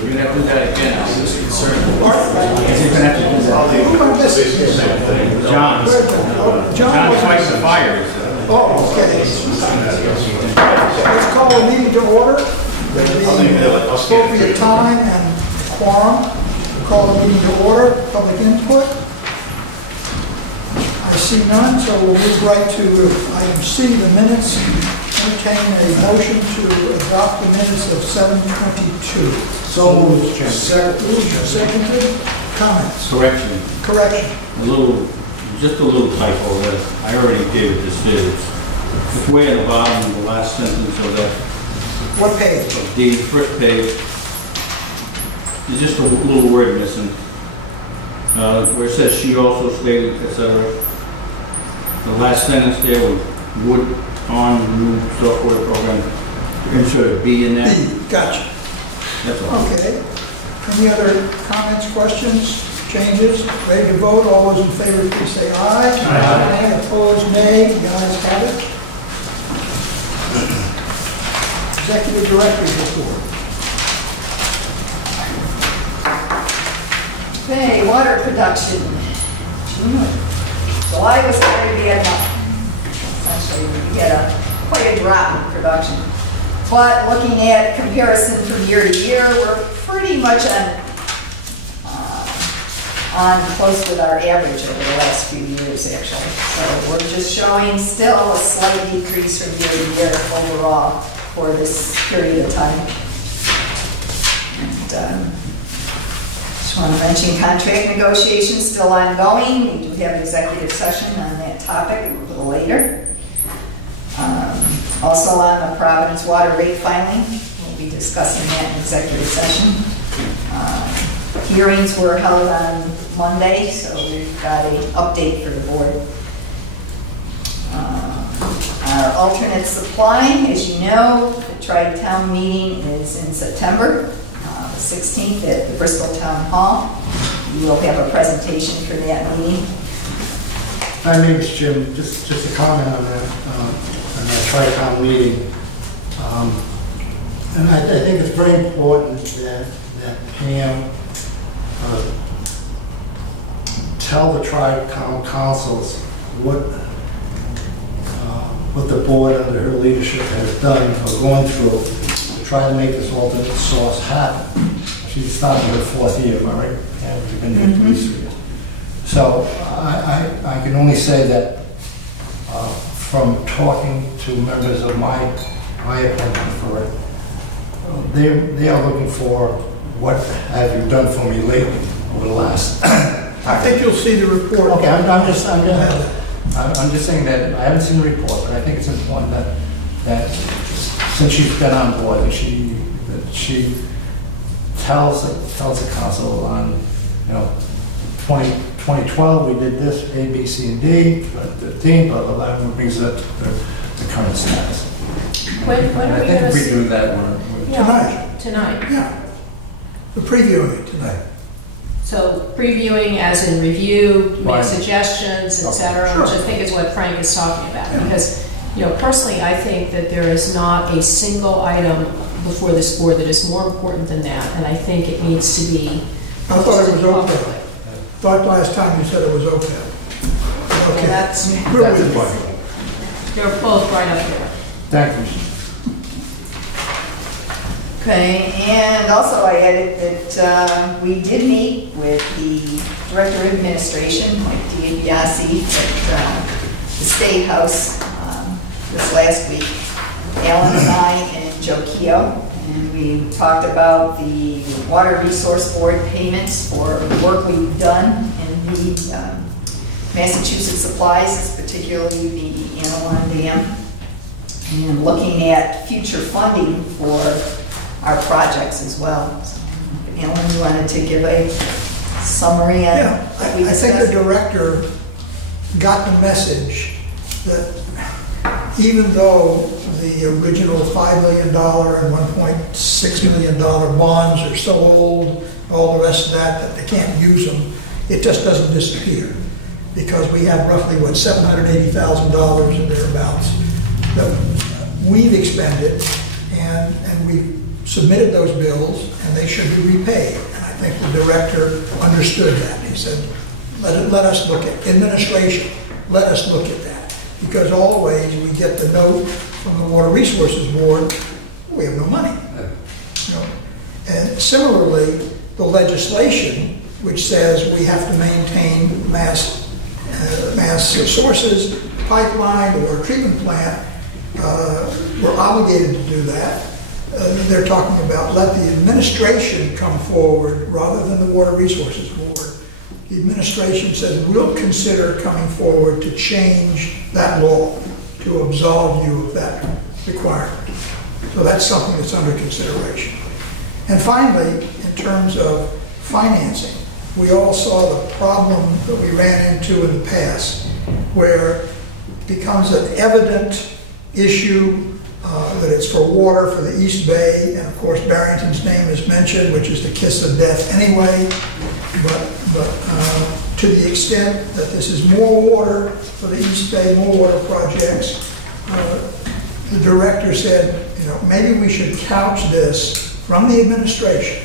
We're gonna have to do that again. I was just concerned. You're gonna have to do that. Who am I missing? John. John fights the fires. Oh, okay. Let's call the meeting to order. The appropriate time and quorum. We'll call the meeting to order. Public input. I see none, so we'll move right to item C, the minutes. Entertain a motion to adopt the minutes of 7/22. So moved, Chairman. Seconded. Comments? Correction. Just a little typo that I already did with this is. It's way at the bottom of the last sentence of that. What page? Of the first page. There's just a little word missing. Where it says she also stated, etc. The last sentence there was would on new software program. Insert a B in there. B, gotcha. That's all. Okay. Any other comments, questions, changes? Ready to vote? All those in favor, please say aye. Aye. Opposed, nay. The ayes have it. Executive Director's report. Okay, water production. July was very bad month. Essentially, we had quite a drop in production. But looking at comparison from year to year, we're pretty much on close with our average over the last few years, actually. So we're just showing still a slight decrease from year to year overall for this period of time. And just want to mention contract negotiations still ongoing. We do have an executive session on that topic a little later. Also on the Providence water rate filing, we'll be discussing that in executive session. Hearings were held on Monday, so we've got an update for the board. Our alternate supply, as you know, the Tri-Town meeting is in September, the 16th at the Bristol Town Hall. We will have a presentation for that meeting. My name is Jim. Just a comment on that Tri-Town meeting. And I think it's very important that Pam tell the Tri-Town councils what the board under her leadership has done or going through to try to make this alternate source happen. She's starting her 4th year, am I right? Yeah, we've been here 3 years. So I can only say that from talking to members of my appointment for it, they are looking for what have you done for me lately over the last. I think you'll see the report. Okay, I'm just saying that I haven't seen the report, but I think it's important that since she's been on board, that she tells the council on 2012 we did this A, B, C, and D. 2015, blah blah blah, and brings up the current status. When are we going to do that one tonight? Yeah. We're previewing it tonight. So previewing as in review, make Right. suggestions, etc., Sure. which I think is what Frank is talking about. Yeah. Because, personally, I think that there is not a single item before this board that is more important than that, and I think it needs to be. I thought it was okay. Thought last time you said it was okay. Well, that's they're both right up there. Thank you. Okay, and also I added that we did meet with the Director of Administration, Mike DiBiase, at the State House this last week. Alan and I and Joe Keogh, and we talked about the Water Resource Board payments for work we've done in the Massachusetts supplies, particularly the Anawan Dam, and looking at future funding for our projects as well. So, Alan, you wanted to give a summary on what we discussed? I think the director got the message that even though the original $5 million and $1.6 million bonds are so old, all the rest of that they can't use them, it just doesn't disappear. Because we have roughly, $780,000 in thereabouts that we've expended, and we've submitted those bills, and they should be repaid. And I think the director understood that. He said, let us look at administration, let us look at that. Because always we get the note from the Water Resources Board, we have no money. You know? And similarly, the legislation, which says we have to maintain mass sources, pipeline, or treatment plant, we're obligated to do that. They're talking about let the administration come forward rather than the Water Resources Board. The administration says we'll consider coming forward to change that law, to absolve you of that requirement. So that's something that's under consideration. And finally, in terms of financing, we all saw the problem that we ran into in the past, where it becomes an evident issue that it's for water for the East Bay, and of course Barrington's name is mentioned, which is the kiss of death anyway, but to the extent that this is more water for the East Bay, more water projects, the director said, you know, maybe we should couch this from the administration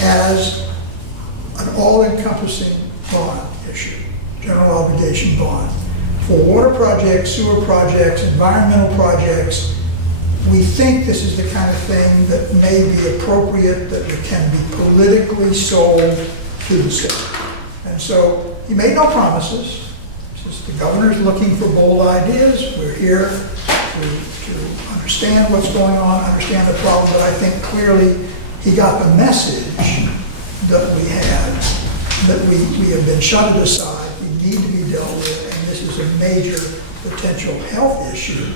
as an all-encompassing bond issue, general obligation bond. For water projects, sewer projects, environmental projects, we think this is the kind of thing that may be appropriate, that it can be politically sold to the state. And so he made no promises. Since the governor's looking for bold ideas, we're here to understand what's going on, understand the problem, but I think clearly he got the message that we had, that we have been shunted aside, we need to be dealt with, and this is a major potential health issue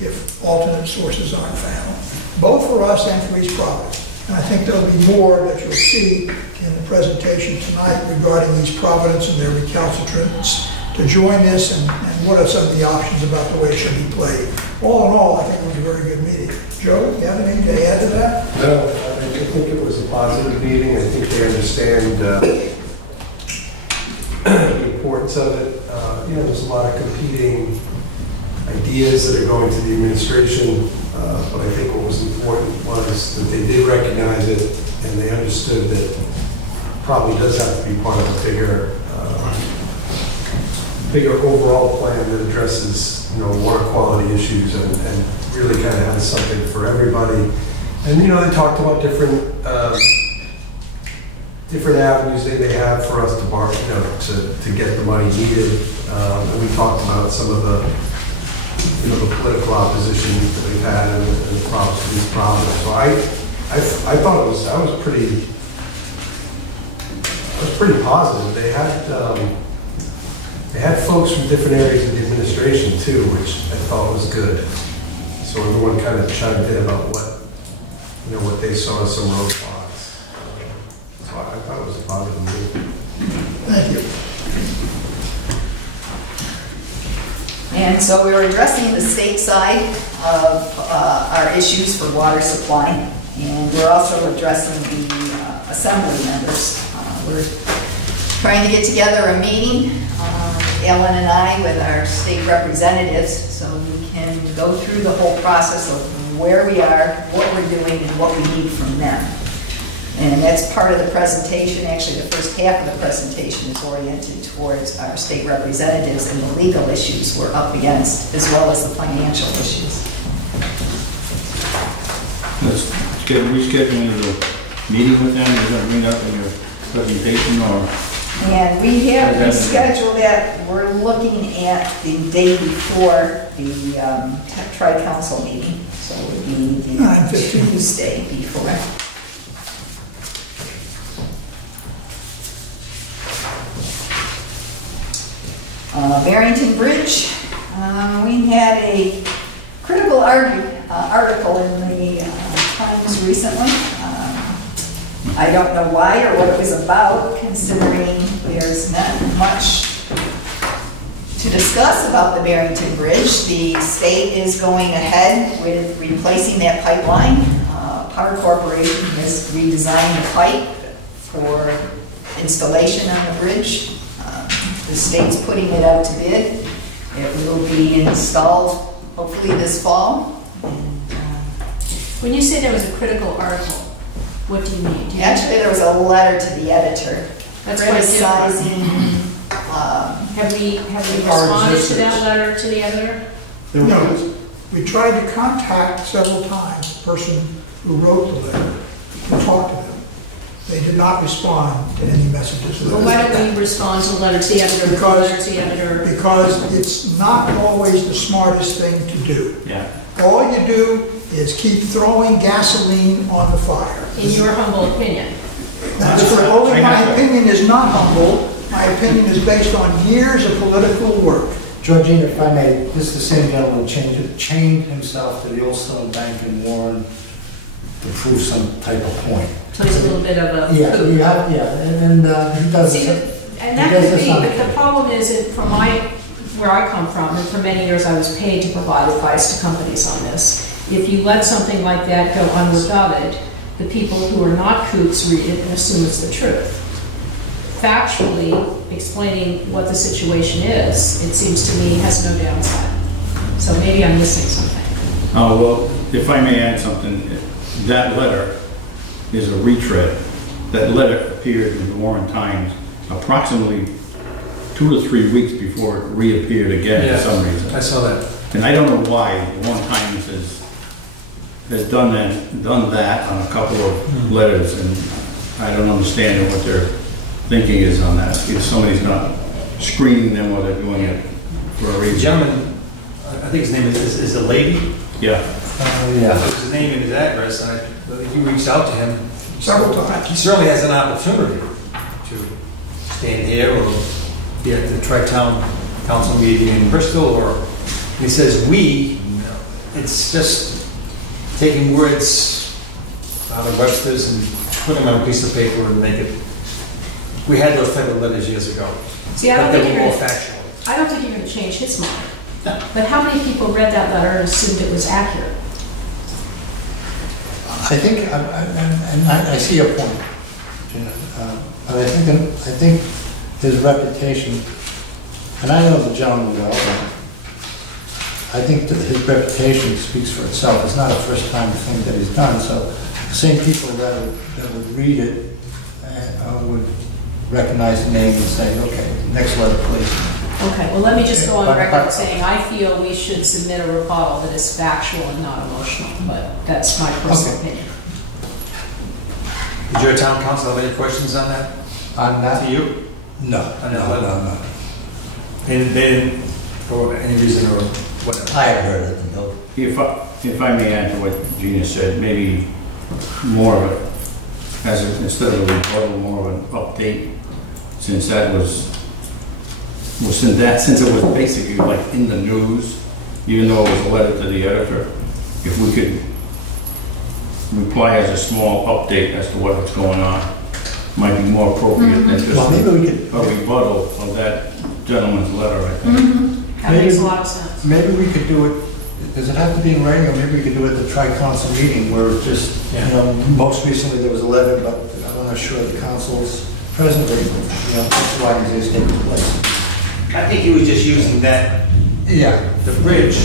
if alternate sources aren't found, both for us and for East Providence. And I think there'll be more that you'll see in the presentation tonight regarding East Providence and their recalcitrance to join this, and what are some of the options about the way it should be played. All in all, I think it was a very good meeting. Joe, you have anything to add to that? No, I think it was a positive meeting. I think they understand the importance of it. You know, there's a lot of competing ideas that are going to the administration, but I think what was important was that they did recognize it, and they understood that it probably does have to be part of a bigger overall plan that addresses, you know, water quality issues and really kind of has something for everybody. And, you know, they talked about different avenues they have for us to borrow, you know, to get the money needed. And we talked about some of the, you know, the political opposition that we've had and the problems with these problems. So I thought I was pretty positive. They had folks from different areas of the administration too, which I thought was good. So everyone kind of chimed in about what they saw as some roadblocks. So I thought it was a positive move. Thank you. And so we were addressing the state side of our issues for water supply, and we're also addressing the assembly members. We're trying to get together a meeting, Ellen and I, with our state representatives, so we can go through the whole process of where we are, what we're doing, and what we need from them. And that's part of the presentation. Actually, the first half of the presentation is oriented towards our state representatives and the legal issues we're up against, as well as the financial issues. Let's reschedule the meeting with them. You're going to bring up in your presentation, or? And we have rescheduled that. We're looking at the day before the tri-council meeting. So it would be the Tuesday before. Barrington Bridge. We had a critical article in the Times recently. I don't know why or what it was about, considering there's not much to discuss about the Barrington Bridge. The state is going ahead with replacing that pipeline. Power Corporation has redesigned the pipe for installation on the bridge. The state's putting it out to bid. It will be installed hopefully this fall. And When you say there was a critical article, what do you mean? Do you Actually, there was a letter to the editor That's quite different. criticizing, Have we Our responded to that existence. letter to the editor? No, we tried to contact several times the person who wrote the letter to talk to them. They did not respond to any messages. Well, why don't we respond to the letter to the editor, with the Because- letter to the editor? Because it's not always the smartest thing to do. Yeah. All you do is keep throwing gasoline on the fire. In your humble opinion. That's for only my opinion is not humble. My opinion is based on years of political work. Georgina, if I may, this is the same gentleman chained himself to the Old Stone Bank in Warren to prove some type of point. So he's a little bit of a Yeah, kook. and he does See, this. and that He does could this be, on but the occasion. problem is that from where I come from, and for many years I was paid to provide advice to companies on this. If you let something like that go unrebutted, the people who are not kooks read it and assume it's the truth. Factually explaining what the situation is, it seems to me, has no downside. So maybe I'm missing something. Oh, well, if I may add something, that letter is a retread. That letter appeared in the Warren Times approximately 2 to 3 weeks before it reappeared again for some reason. I saw that. And I don't know why the Warren Times has done that on a couple of letters, and I don't understand what their thinking is on that. If somebody's not screening them or they're doing it for a The reason. gentleman, I think his name is a lady. Yeah. Yeah. His name and his address, and you reached out to him. Several times. He certainly has an opportunity to stand here or be at the Tri-Town Council meeting in Bristol, or he says "we." It's just taking words out of Webster's and putting them on a piece of paper and make it. We had those type of letters years ago. See, I But don't they think were you're more gonna, factual. I don't think you're gonna change his mind. But how many people read that letter and assumed it was accurate? I think, and I see your point, Gina, but I think his reputation, and I know the gentleman well, but I think that his reputation speaks for itself. It's not a first-time thing that he's done, so the same people that would read it would recognize the name and say, okay, next letter, please. Okay, well, let me just go on But- record saying I feel we should submit a rebuttal that is factual and not emotional, but that's my personal Okay. opinion. Did your town council have any questions on that? On that? To you? No, no. They didn't, for any reason or whatever. I have heard it, no. If I may add to what Gina said, maybe more of it, instead of a rebuttal, more of an update, since that since it was basically like in the news, even though it was a letter to the editor, if we could reply as a small update as to what's going on, might be more appropriate than just Well, maybe we could, a rebuttal of that gentleman's letter, I think. That makes a lot of sense. maybe we could do it, does it have to be in writing, or maybe we could do it at the tri-council meeting where it just, most recently there was a letter, but I'm not sure the council's presently, this writing is taking place. I think he was just using that, Yeah. the bridge,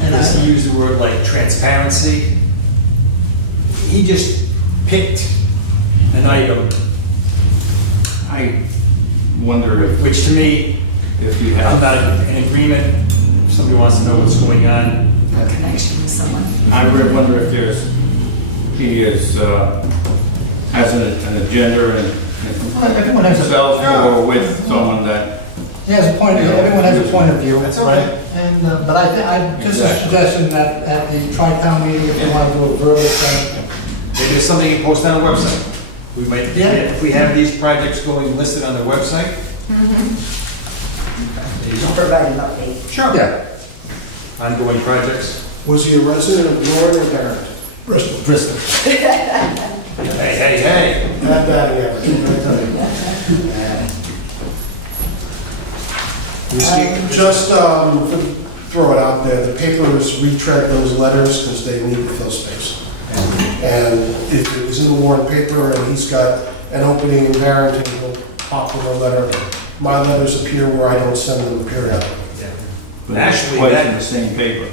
And because he used the word like transparency. He just picked an item, I wonder which to me, if you I'm have, not in agreement. If somebody wants to know what's going on, a connection with someone. I wonder if he has an agenda and Everyone has a, himself or with someone that, he has a point, everyone has a point of view. That's okay. Right? And, but I just a Exactly. suggestion that at the tri-town meeting, if you want to do a verbal thing, maybe it's something you post on our website. We might, Yeah. if we have these projects going listed on the website. Provide an update. Sure. yeah, Ongoing projects. Was he a resident of Warren or Barrett? Bristol. Bristol. Hey. Not batting average, let me tell you. Just throw it out there, the papers retread those letters because they need to fill space. And if it was in the Warren paper and he's got an opening in Barrington, he'll pop with a letter. My letters appear where I don't send them periodically. but Actually, twice that- in the same paper,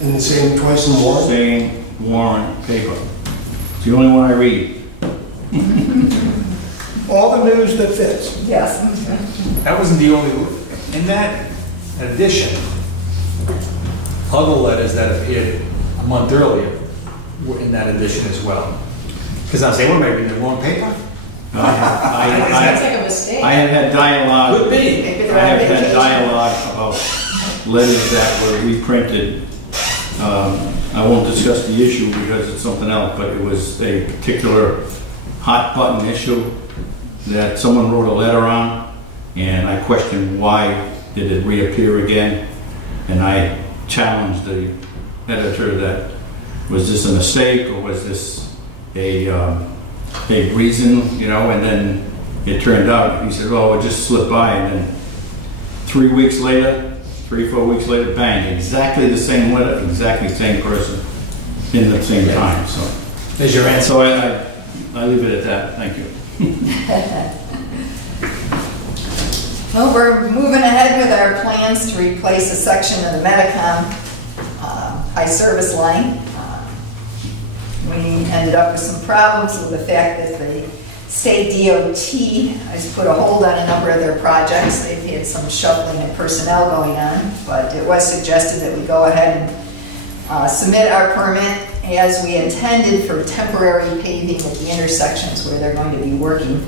In the same, twice in Warren? same warrant paper. It's the only one I read. All the news that fits. Yes. That wasn't the only, in that edition, other letters that appeared a month earlier were in that edition as well. Because I was saying, what am I reading, the wrong paper? Sounds like a mistake. I have had dialogue. Could be. Maybe they're I have on had vacation. dialogue about letters that were reprinted. I won't discuss the issue because it's something else, but it was a particular hot button issue that someone wrote a letter on, and I questioned why did it reappear again, and I challenged the editor that was this a mistake or was this a reason, you know, and then it turned out, he said, oh, it just slipped by, and then 3 weeks later, 3-4 weeks later, bang, exactly the same letter, exactly the same person in the same time, so. There's your answer. So I leave it at that, thank you. Well, we're moving ahead with our plans to replace a section of the Medicom high service line. We ended up with some problems with the fact that the state DOT has put a hold on a number of their projects. They've had some shuffling of personnel going on, but it was suggested that we go ahead and submit our permit as we intended for temporary paving at the intersections where they're going to be working.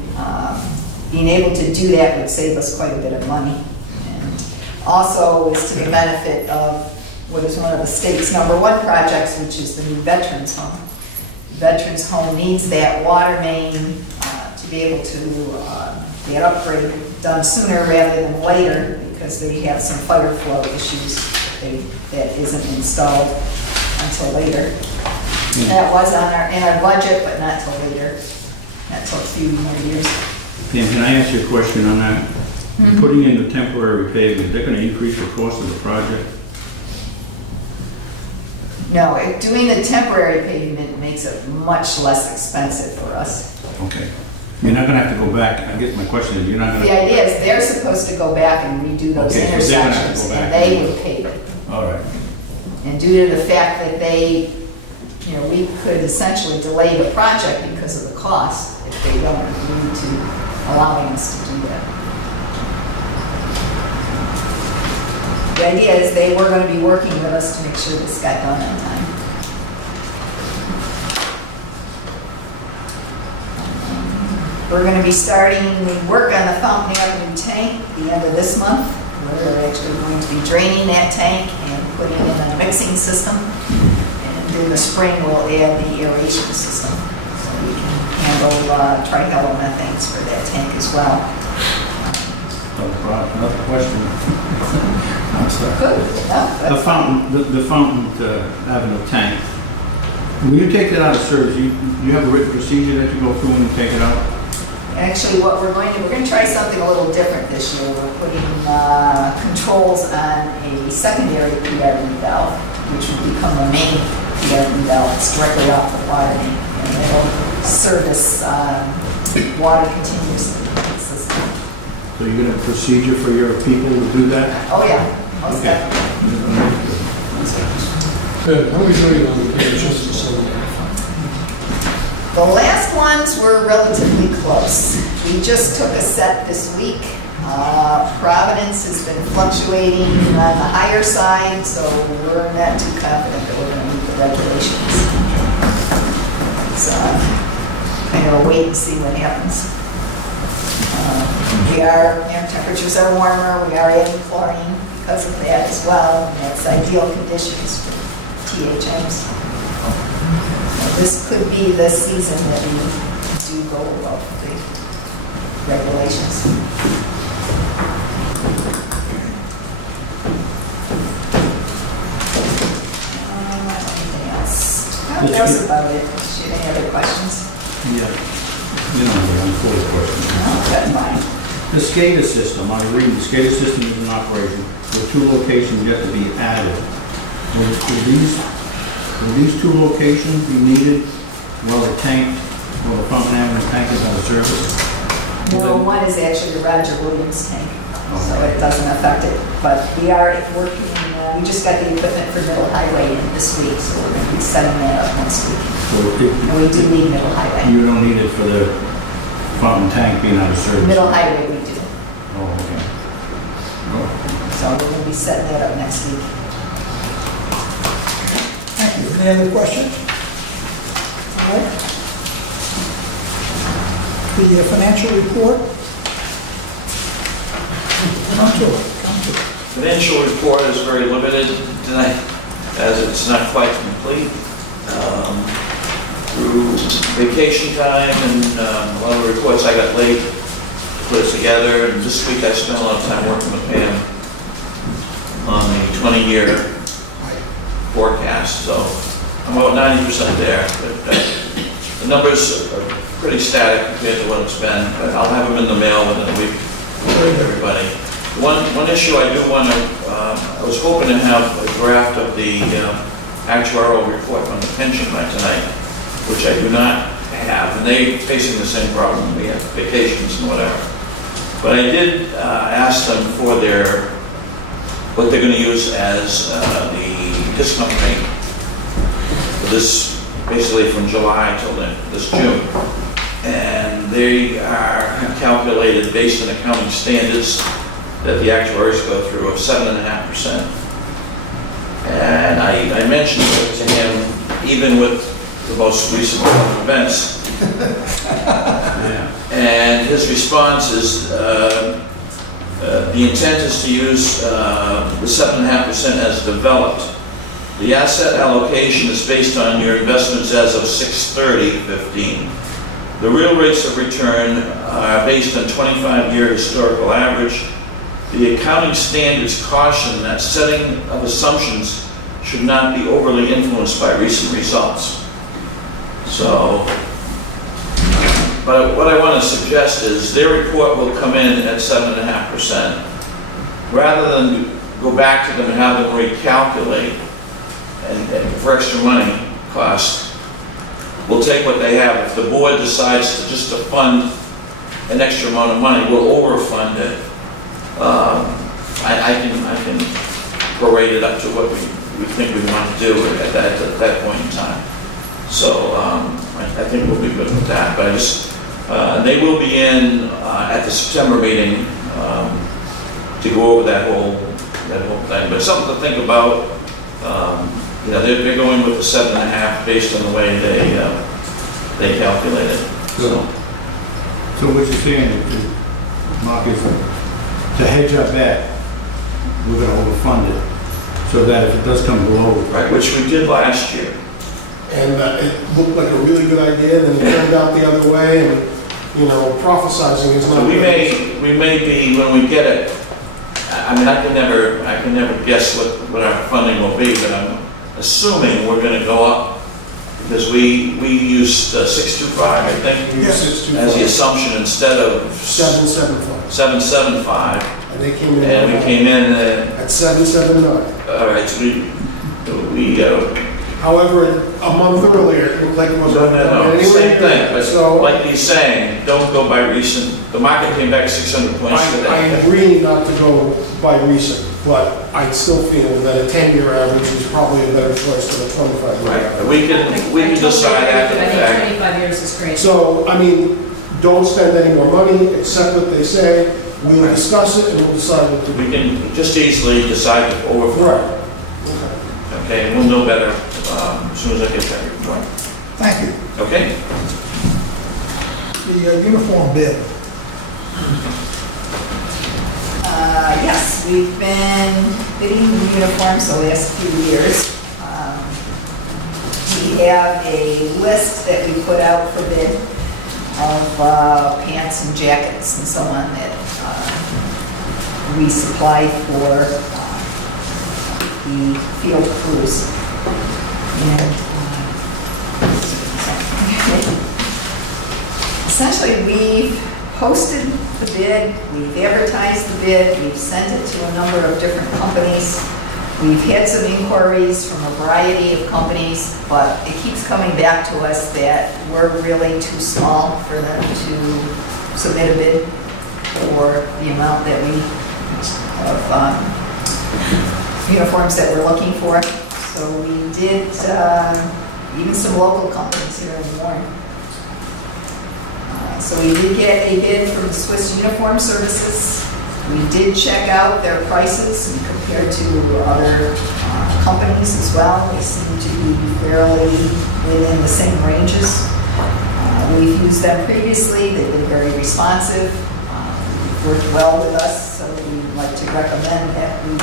Being able to do that would save us quite a bit of money. And also is to the benefit of what is one of the state's #1 projects, which is the new Veterans Home. The Veterans Home needs that water main to be able to get upgrade done sooner rather than later because they have some fire flow issues that isn't installed until later. That was in our budget, but not till later. Not till a few more years. Dan, can I ask you a question on that? Putting in the temporary paving, is that going to increase the cost of the project? No, doing the temporary pavement makes it much less expensive for us. Okay. You're not going to have to go back, I guess my question is, you're not going The to... idea is they're supposed to go back and redo those Okay, so they're gonna have to intersections, go and back. they would pave it. All right. And due to the fact that they, you know, we could essentially delay the project because of the cost if they don't agree to allowing us to do that. The idea is they were going to be working with us to make sure this got done on time. We're going to be starting work on the Fountain Avenue tank at the end of this month. We're actually going to be draining that tank and putting in a mixing system. And in the spring, we'll add the aeration system so we can handle trihalomethane for that tank as well. Another question. I'm sorry. Good. No, The Fountain Avenue tank, when you take that out of service, you have a written procedure that you go through when you take it out? Actually, what we're going to try something a little different this year. We're putting controls on a secondary PRV valve, which will become the main PRV valve. It's directly off the water main, and it'll service water continuously in the system. So you're going to have a procedure for your people to do that? Oh yeah, most Okay. definitely. Good, how are we doing on the pictures for some? The last ones were relatively close. We just took a set this week. Providence has been fluctuating on the higher side, so we're not too confident that we're going to meet the regulations. It's kind of a wait and see what happens. Temperatures are warmer. We are adding chlorine because of that as well. And that's ideal conditions for THMs. This could be the season that we do go above the regulations. Anything else? That was about it. Do you have any other questions? Yeah. You know, I'm full of questions. No, that's fine. The SCADA system, I read the SCADA system is in operation with 2 locations yet to be added. Will these 2 locations be needed while the Fountain Avenue tank is out of service? No, one is actually the Roger Williams tank, so it doesn't affect it. But we are working We just got the equipment for Middle Highway in this week, so we're going to be setting that up next week. And we do need Middle Highway. You don't need it for the fountain tank being out of service? Middle Highway we do. Oh, okay. Oh. So we're going to be setting that up next week. Thank you. Any other questions? All right. The financial report? Come to it. Financial report is very limited tonight, as it's not quite complete. Through vacation time and a lot of the reports I got late to put it together, and this week I spent a lot of time working with Pam on the 20-year forecast, so I'm about 90% there. But, the numbers are pretty static compared to what it's been, but I'll have them in the mail within a week for everybody. One issue I do want to, I was hoping to have a draft of the actuarial report on the pension by tonight, which I do not have, and they're facing the same problem. We have vacations and whatever. But I did ask them for what they're going to use as the discount rate for this, basically from July till this June. And they are calculated based on accounting standards that the actuaries go through of 7.5%. And I mentioned it to him, even with the most recent events. Yeah. And his response is, the intent is to use the 7.5% as developed. The asset allocation is based on your investments as of 6/30/15. The real rates of return are based on 25-year historical average. The accounting standards caution that setting of assumptions should not be overly influenced by recent results. So, but what I want to suggest is their report will come in at 7.5%. Rather than go back to them and have them recalculate and for extra money cost, we'll take what they have. If the board decides to just to fund an extra amount of money, we'll overfund it. I can prorate it up to what we think we want to do at that point in time. So I think we'll be good with that. But I just they will be in at the September meeting to go over that whole thing. But something to think about. You know, they're going with the 7.5 based on the way they calculate it. So what you're saying, Mark, is to hedge our bet, we're going to overfund it, so that if it does come below. Right, which we did last year. And it looked like a really good idea, then it turned out the other way, and, you know, prophesizing is not So we good. may be, when we get it, I mean, I can never guess what our funding will be, but I'm assuming we're going to go up, because we used 625, I think, Yes. as the assumption instead of 775. 775, And they came in. and we came in at 779. all right, so we However, a month earlier, it looked like it was. no, anywhere same near thing, that. but So like he's saying, don't go by recent, the market came back 600 points I today. agree not to go by recent, but I still feel that a 10-year average is probably a better choice than a 25-year Right, average. we can decide after the I fact. think 25 years is great. So, I mean, don't spend any more money, accept what they say, we'll discuss it, and we'll decide what to do. We can just easily decide to overflow. Right. Okay, and we'll know better as soon as I get that report. Thank you. Okay? The uniform bid. Yes, we've been bidding uniforms the last few years. We have a list that we put out for bid of pants and jackets and so on that we supply for the field crews. And essentially, we've posted the bid, we've advertised the bid, we've sent it to a number of different companies. We've had some inquiries from a variety of companies, but it keeps coming back to us that we're really too small for them to submit a bid for the amount that we have uniforms that we're looking for. So we did, even some local companies here in Warren. So we did get a bid from the Swiss Uniform Services. We did check out their prices and compared to other companies as well. They seem to be fairly within the same ranges. We've used them previously. They've been very responsive, worked well with us, so we'd like to recommend that we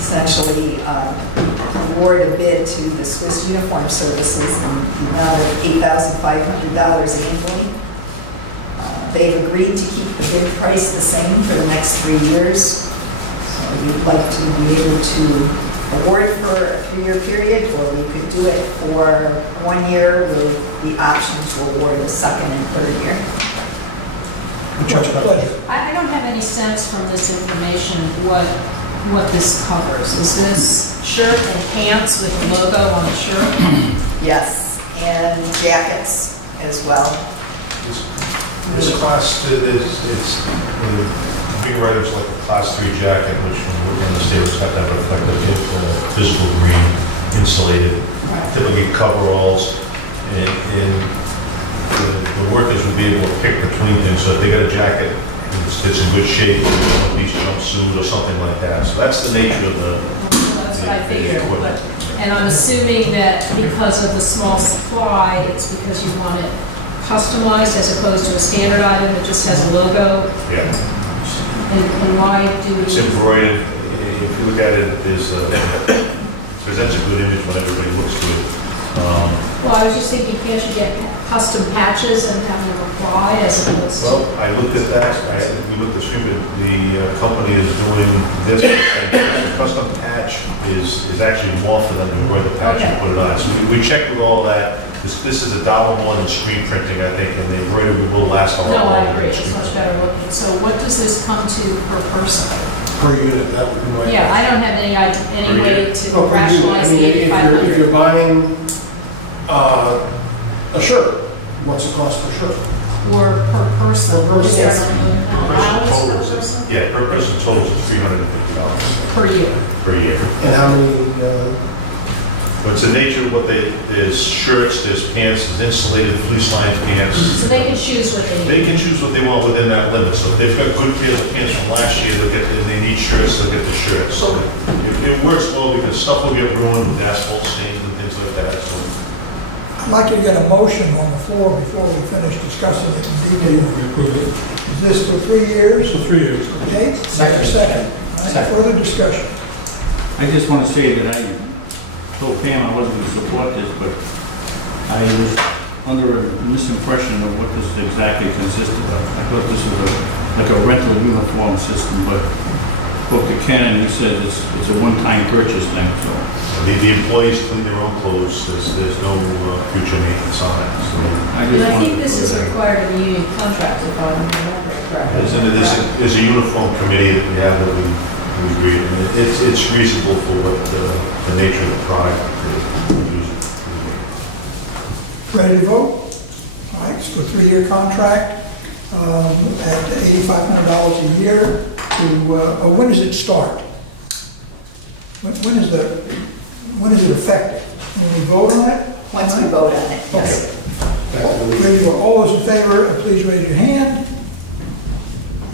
essentially award a bid to the Swiss Uniform Services in the amount of $8,500 annually. They've agreed to keep the bid price the same for the next 3 years. So we'd like to be able to award for a 3-year period, or we could do it for 1 year with the option to award the second and third year. What's your pleasure? I don't have any sense from this information what this covers. Is this shirt and pants with the logo on the shirt? Yes, and jackets as well. This class, it's big items like a class 3 jacket, which when we're in the state, it's got to have reflective physical green, insulated, typically coveralls, and the workers would be able to pick between things. So if they got a jacket that's in good shape, a beach jumpsuit or something like that. So that's the nature of the That's what I figured. equipment. And I'm assuming that because of the small supply, it's because you want it customized as opposed to a standard item that just has a logo. Yeah. And why do we? It's embroidered. If you look at it, presents a good image when everybody looks to it. Well, I was just thinking, can't you get custom patches and have them apply as opposed to? Well, I looked at that. We looked at the company is doing this. The custom patch is actually more for them to embroider the patch and put it on. So we checked with all that. This is $1 more than screen printing, I think, and the embroidery will last a lot No, longer. I agree, it's much better looking. So what does this come to per person? Per unit, that would be my. Yeah, I don't have any idea, any way to Oh, per unit. rationalize I the mean, if you're 8,500. buying a shirt, what's the cost per shirt? Or per person? Per person. Is there Per allowance person per totals, person? yeah, per person totals is $350 Per year. per year. And how many, But it's the nature of what there's shirts, there's pants, there's insulated fleece-lined pants. So they can choose what they They need. can choose what they want within that limit. So if they've got good pairs of pants from last year, and they need shirts, they'll get the shirts. So it works well because stuff will get ruined with asphalt stains and things like that. So I'd like to get a motion on the floor before we finish discussing it in detail. Is this for 3 years? For 3 years. Okay, second. Second. Further discussion. I just want to say that I told Pam I wasn't going to support this, but I was under a misimpression of what this exactly consisted of. I thought this was like a rental uniform system, but spoke to Ken and he said it's a one-time purchase thing, so. the employees clean their own clothes. There's no future maintenance on it. So I And just I wanted think to this put is that. required in the union contract, if I remember correctly. there's a uniform committee that we have that we agree. And it's reasonable for what the nature of the product we're using. Ready to vote? All right, it's for a 3-year contract at $8,500 a year to, when does it start? When is it effective? When we vote on it? Once we vote on it, yes. Ready to vote. All those in favor, please raise your hand.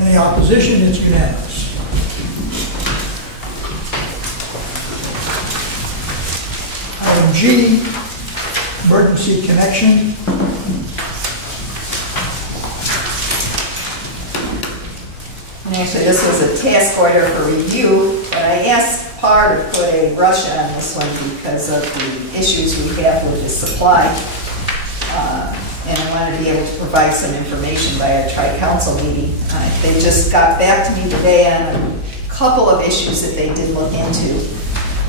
Any opposition? It's unanimous. Item G, emergency connection. And actually, this was a task order for review, but I asked PAR to put a rush on this one because of the issues we have with the supply. And I wanted to be able to provide some information by a tri-council meeting. They just got back to me today on a couple of issues that they did look into.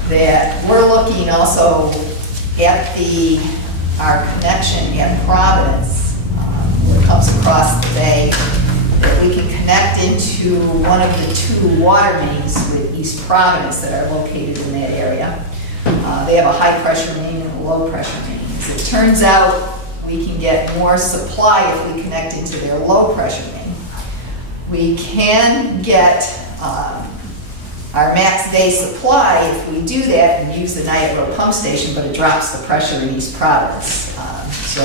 That we're looking also at our connection at Providence, where it comes across the bay, that we can connect into one of the 2 water mains with East Providence that are located in that area. They have a high pressure main and a low pressure main. As it turns out, we can get more supply if we connect into their low pressure main. We can get our max day supply, if we do that and use the Niagara pump station, but it drops the pressure in East Providence. So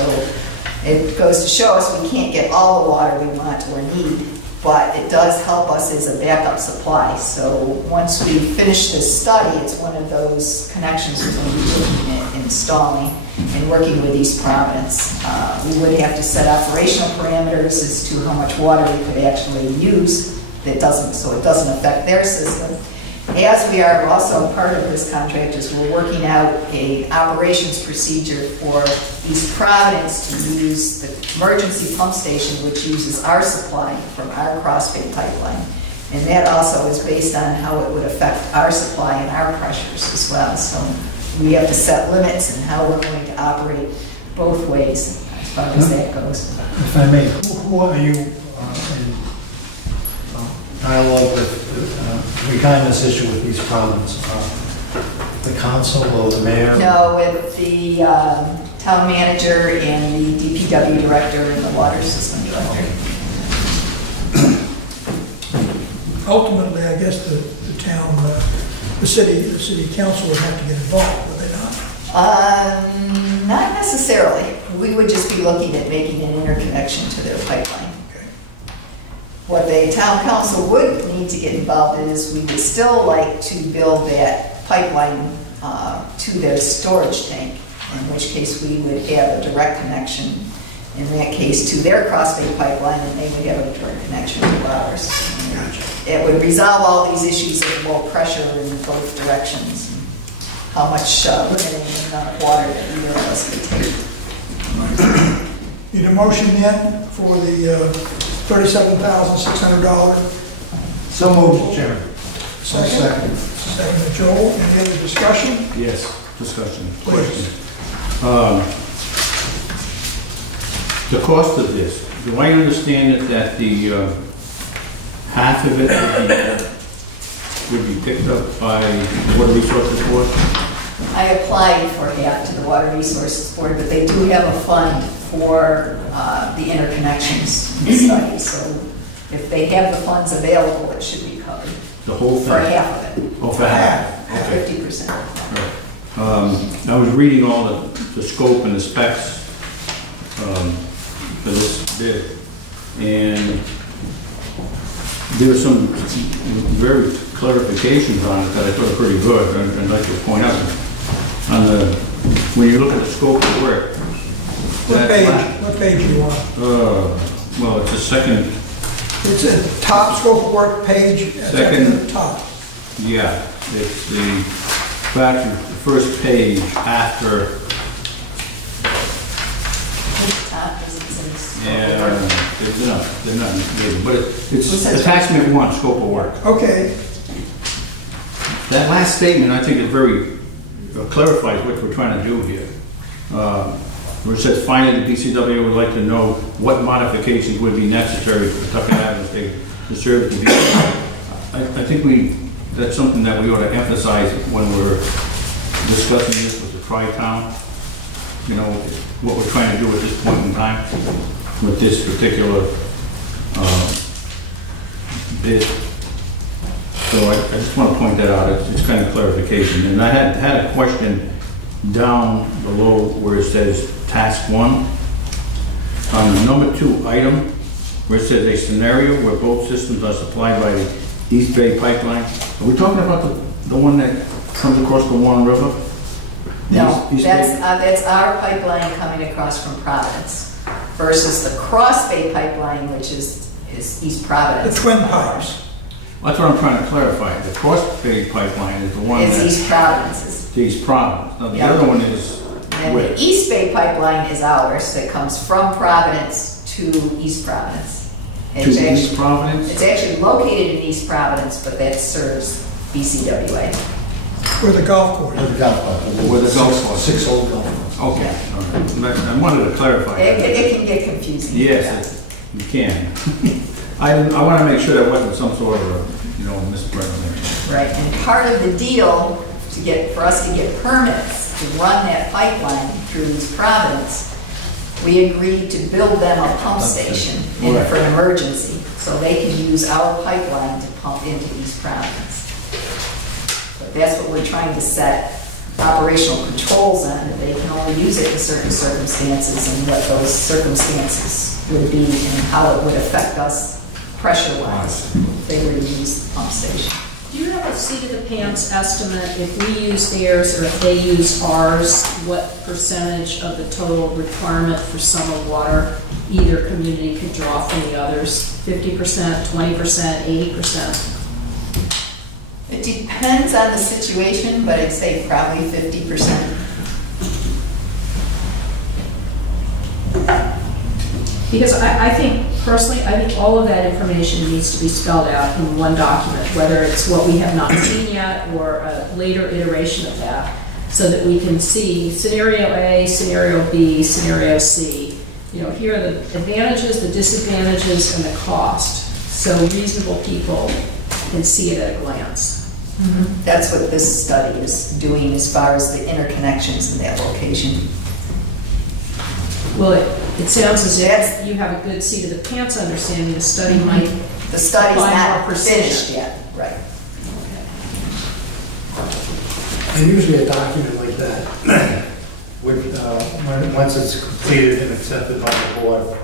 it goes to show us we can't get all the water we want or need, but it does help us as a backup supply. So once we finish this study, it's one of those connections we're going to be looking at installing and working with East Providence. We would have to set operational parameters as to how much water we could actually use so it doesn't affect their system. As we are also part of this contract is we're working out a operations procedure for East Providence to use the emergency pump station, which uses our supply from our crossbay pipeline. And that also is based on how it would affect our supply and our pressures as well. So we have to set limits and how we're going to operate both ways as far as that goes. If I may, who are you in dialogue with regarding this issue with East Providence? The council or the mayor? No, with the town manager and the DPW director and the water system director. Ultimately, I guess the town, the city council would have to get involved, would they not? Not necessarily. We would just be looking at making an interconnection to their pipeline. Okay. What the town council would need to get involved in is we would still like to build that pipeline to their storage tank, in which case we would have a direct connection, in that case, to their crossbay pipeline, and they would have a direct connection to ours. It would resolve all these issues of low pressure in both directions, and how much limiting amount of water that either of us could take. Need a motion then for the $37,600? So moved, Chairman. Second. Second to Joel. Any other discussion? Yes, discussion, Please. question. The cost of this, do I understand it that the half of it would be picked up by the Water Resources Board? I applied for half to the Water Resources Board, but they do have a fund for the interconnections study. So if they have the funds available, it should be covered. The whole thing? For half of it. Oh, for half? Okay. 50%. Right. I was reading all the scope and the specs for this bid, and there were some very clarifications on it that I thought were pretty good. I'd like to point out on the, when you look at the scope of work. What page do you want? Well, it's the second. It's a top scope of work page at the top. Yeah, it's the back, the first page after. Yeah, they're not labeled, but it's attachment 1, scope of work. Okay. That last statement, I think, is very clarifies what we're trying to do here. Where it says, finally, the DCW would like to know what modifications would be necessary for Pawtucket Avenue State to serve the DCW. I think that's something that we ought to emphasize when we're discussing this with the tri-town. You know, what we're trying to do at this point in time with this particular bid. So I just want to point that out. It's kind of clarification. And I had a question down below where it says task 1. On the number 2 item, where it says a scenario where both systems are supplied by the East Bay pipeline. Are we talking about the one that comes across the Warren River? No, that's our pipeline coming across from Providence versus the Cross Bay pipeline, which is East Providence. The twin pipes. That's what I'm trying to clarify. The Cross Bay pipeline is the one It's that's East Providence. East Providence. Now the Yeah. other one is And where? the East Bay pipeline is ours that comes from Providence to East Providence. To East Providence? It's actually located in East Providence, but that serves BCWA. Where the golf course. With the golf course. With the golf course. 6 old golf course. Okay, all right. I wanted to clarify that. It can get confusing. Yes, you can. I want to make sure there wasn't some sort of misprint there. Right, and part of the deal for us to get permits to run that pipeline through East Providence, we agreed to build them a pump station Right. for an emergency, so they can use our pipeline to pump into East Providence. that's what we're trying to set operational controls on, that they can only use it in certain circumstances and what those circumstances would be and how it would affect us pressure-wise if they were to use the pump station. Do you have a seat of the pants estimate, if we use theirs or if they use ours, what percentage of the total requirement for summer water either community could draw from the others? 50%, 20%, 80%? It depends on the situation, but I'd say probably 50%. Because I think, personally, I think all of that information needs to be spelled out in one document, whether it's what we have not seen yet or a later iteration of that, so that we can see scenario A, scenario B, scenario C. You know, here are the advantages, the disadvantages, and the cost, so reasonable people can see it at a glance. That's what this study is doing as far as the interconnections in that location. Well, it sounds as if you have a good seat of the pants understanding the study might. The study's Find not more precision. finished yet, right? And usually a document like that, would, once it's completed and accepted by the board,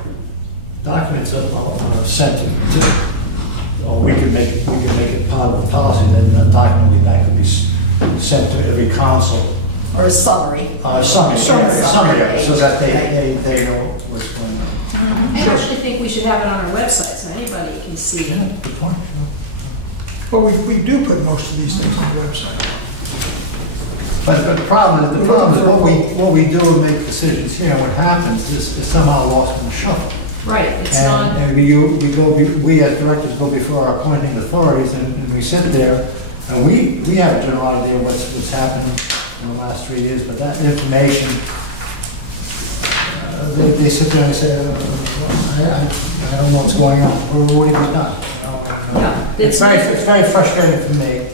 documents are sent to, or we can make it part of the policy, then a document like that could be sent to every council. Or a summary. Summary, so that Right. they know what's going on. I actually think we should have it on our website so anybody can see. Yeah, good point. Well, we do put most of these things on the website. But the problem is what we do and make decisions here, and what happens is somehow lost in the shuffle. Right, it's not. And we as directors go before our appointing authorities, and we sit there, and we have a general idea of what's happened in the last 3 years, but that information, they sit there and say, I don't know what's going on, or what have you done? Yeah, It's very frustrating for me,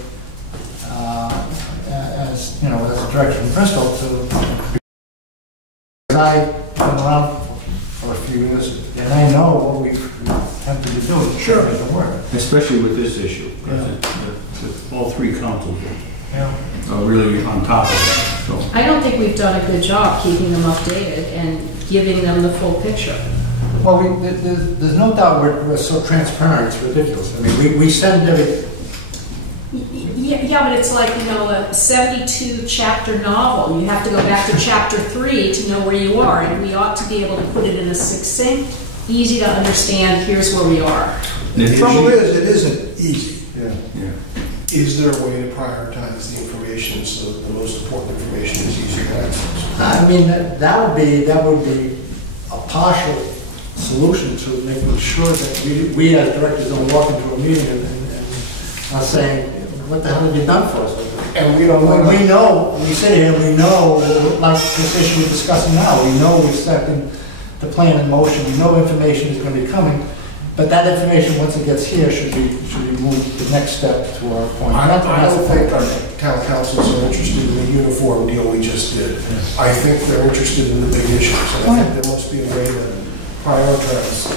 as you know, as a director in Bristol, because I've been around for a few years, and I know what we've attempted to do to make it work. Especially with this issue. All three councils Yeah. are really on top of it. So. I don't think we've done a good job keeping them updated and giving them the full picture. Well, there's no doubt we're so transparent, it's ridiculous. I mean, we send every... Yeah, but it's like, you know, a 72-chapter novel. You have to go back to chapter 3 to know where you are, and we ought to be able to put it in a succinct, easy to understand, here's where we are. The trouble is, it isn't easy. Yeah. Is there a way to prioritize the information so that the most important information is easier to access? I mean, that would be a partial solution to making sure that we as directors don't walk into a meeting and are saying, what the hell have you done for us? And we don't When we know, we sit here, we know, like this issue we're discussing now, we know we're setting the plan in motion, we know information is going to be coming, but that information, once it gets here, should be moved to the next step to our point. I don't think our town councils are interested in the uniform deal we just did. I think they're interested in the big issues. And I think there must be a way to prioritize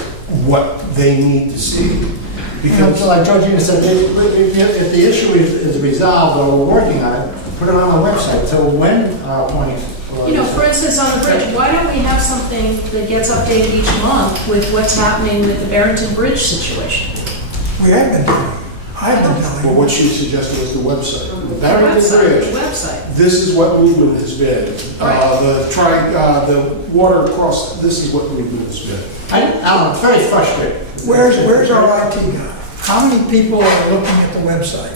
what they need to see. Because, like Georgina said, if the issue is resolved or we're working on it, put it on our website. So when our appointing... You know, for instance, on the bridge, why don't we have something that gets updated each month with what's happening with the Barrington Bridge situation? We have been doing it. I've been telling Well, you. what you suggested was the website. The The Barrington Bridge. website. This is what movement has been. The water across, this is what movement has been. I'm very frustrated. Where's our IT guy? How many people are looking at the website?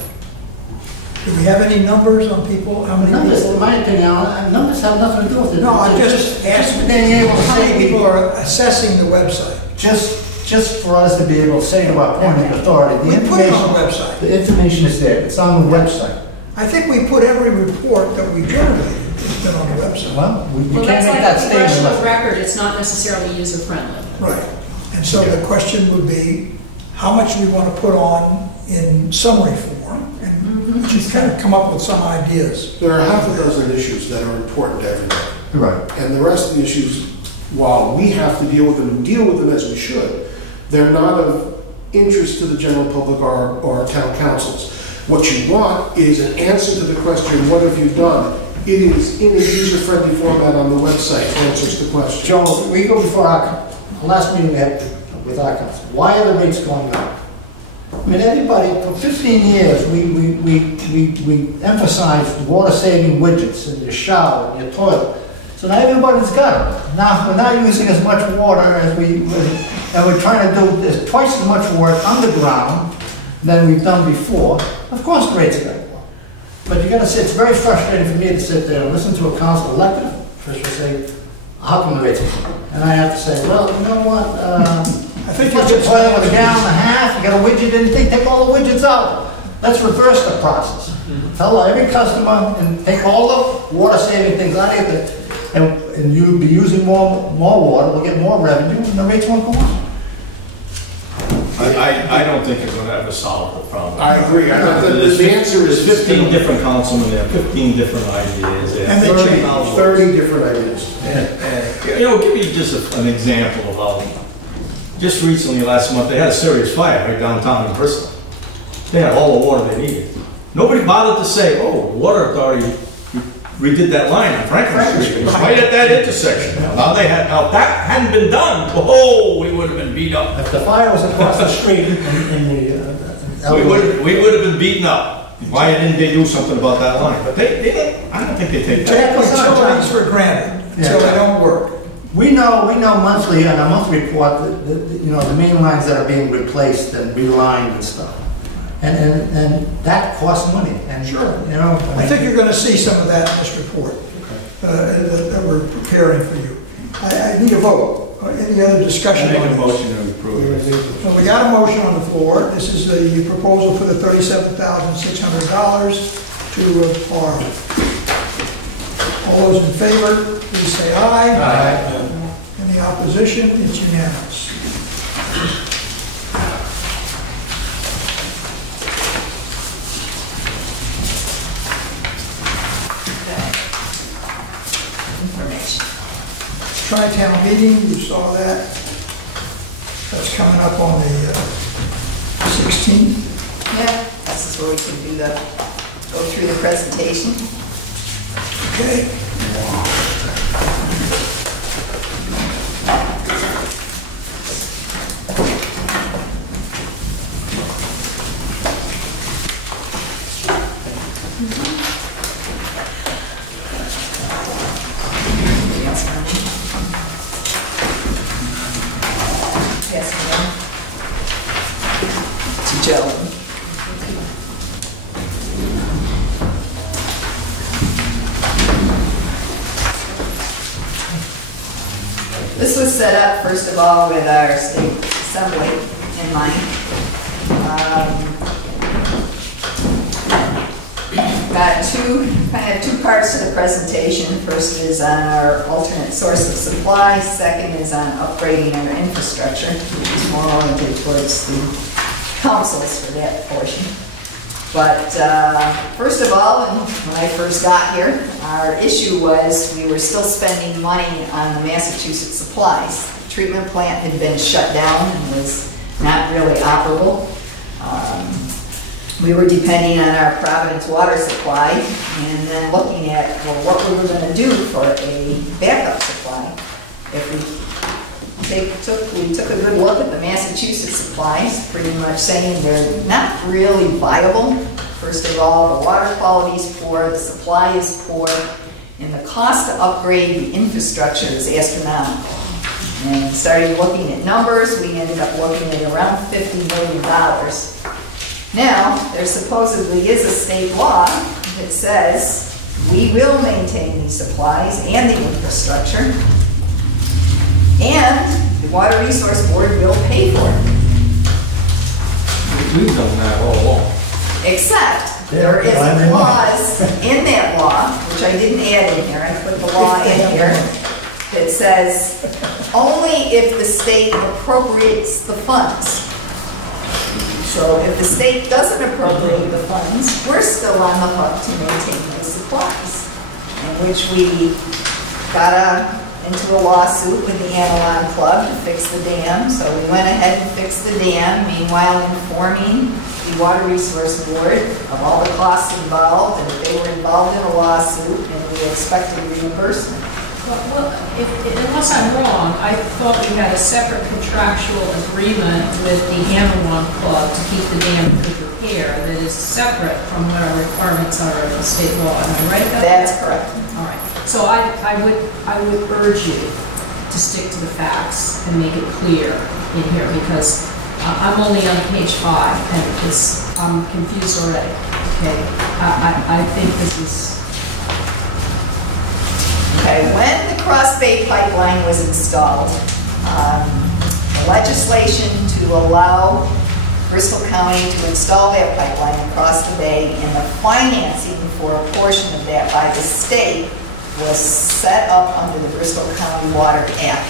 Do we have any numbers on people? How many Numbers, in people? my opinion, numbers have nothing to do with it. No, I'm just asking, being able to how many say, people are assessing the website? just for us to be able to say to our appointing authority, We put it on the website. the information is there, it's on the website. I think we put every report that we generated, it's been on the website. Well, we Well, can't that's make like that a statement. congressional unless- record, it's not necessarily user-friendly. Right. And so the question would be, how much we want to put on in summary form, and just kind of come up with some ideas. There are half a dozen issues that are important to everybody. Right. And the rest of the issues, while we have to deal with them and deal with them as we should, they're not of interest to the general public or town councils. What you want is an answer to the question, what have you done? It is in a user-friendly format on the website, answers the question. Joe, we go before our last meeting we had with our council. Why are the rates going up? I mean, everybody, for 15 years, we emphasized water-saving widgets in your shower, in your toilet. So now everybody's got it. Now, we're not using as much water as and we're trying to do twice as much work underground than we've done before. Of course the rates are going to go up. But you got to say, it's very frustrating for me to sit there and listen to a council elected official say, how come the rates are going up? And I have to say, well, you know what? I think Put your toilet with a gallon and a half, you got a widget in, take all the widgets out. Let's reverse the process. Tell every customer and take all the water-saving things out of it, and you'll be using more water, we'll get more revenue, and the rates won't go up. I don't think it's going to ever solve the problem. I agree. The answer is There's 15 different councilmen there, 15 different ideas. And they change. 30 different ideas. And, you know, give you just an example of how, just recently, last month, they had a serious fire right downtown in Bristol. They had all the water they needed. Nobody bothered to say, oh, the water authority redid that line on Franklin Street. It was right at that intersection. Now if that hadn't been done, oh, we would have been beat up. If the fire was across the street We would have been beaten up. Why didn't they do something about that line? But they didn't. I don't think they take that. Take utilities for granted until they don't work. We know monthly, on our monthly report, you know, the main lines that are being replaced and relined and stuff. And that costs money. And Sure. You know, I think you're going to see some of that in this report that we're preparing for you. I need a vote. Any other discussion I make on a this? motion to approve it. So we got a motion on the floor. This is the proposal for the $37,600 to borrow. All those in favor, please say aye. Aye. Any opposition? It's unanimous. Information. Tri-town meeting, you saw that. That's coming up on the 16th. Yeah, this is where we can go through the presentation. Okay. Yes, ma'am. To Joe. This was set up, first of all, with our state assembly in mind. Got kind of two parts to the presentation. First is on our alternate source of supply. Second is on upgrading our infrastructure, which is more oriented towards the councils for that portion. But first of all, when I first got here, our issue was we were still spending money on the Massachusetts supplies. The treatment plant had been shut down and was not really operable. We were depending on our Providence water supply and then looking at, well, what we were going to do for a backup supply. If we took a good look at the Massachusetts supplies, pretty much saying they're not really viable. First of all, the water quality is poor, the supply is poor, and the cost to upgrade the infrastructure is astronomical. And starting looking at numbers, we ended up looking at around $50 million. Now, there supposedly is a state law that says we will maintain these supplies and the infrastructure, and the Water Resource Board will pay for it. We've done that all along. Except there is a clause in that law, which I didn't add in here, I put the law in here, that says only if the state appropriates the funds. So if the state doesn't appropriate the funds, we're still on the hook to maintain those supplies, in which we gotta into a lawsuit with the Analog Club to fix the dam, so we went ahead and fixed the dam, meanwhile informing the Water Resource Board of all the costs involved, and that they were involved in a lawsuit, and we expected reimbursement. Well, unless I'm wrong, I thought we had a separate contractual agreement with the Analog Club to keep the dam in good repair that is separate from what our requirements are of the state law. Am I right about that? That's correct. All right. So I would urge you to stick to the facts and make it clear in here, because I'm only on page 5 and I'm confused already. Okay. I think this is. Okay, when the Cross Bay Pipeline was installed, the legislation to allow Bristol County to install that pipeline across the bay and the financing for a portion of that by the state was set up under the Bristol County Water Act.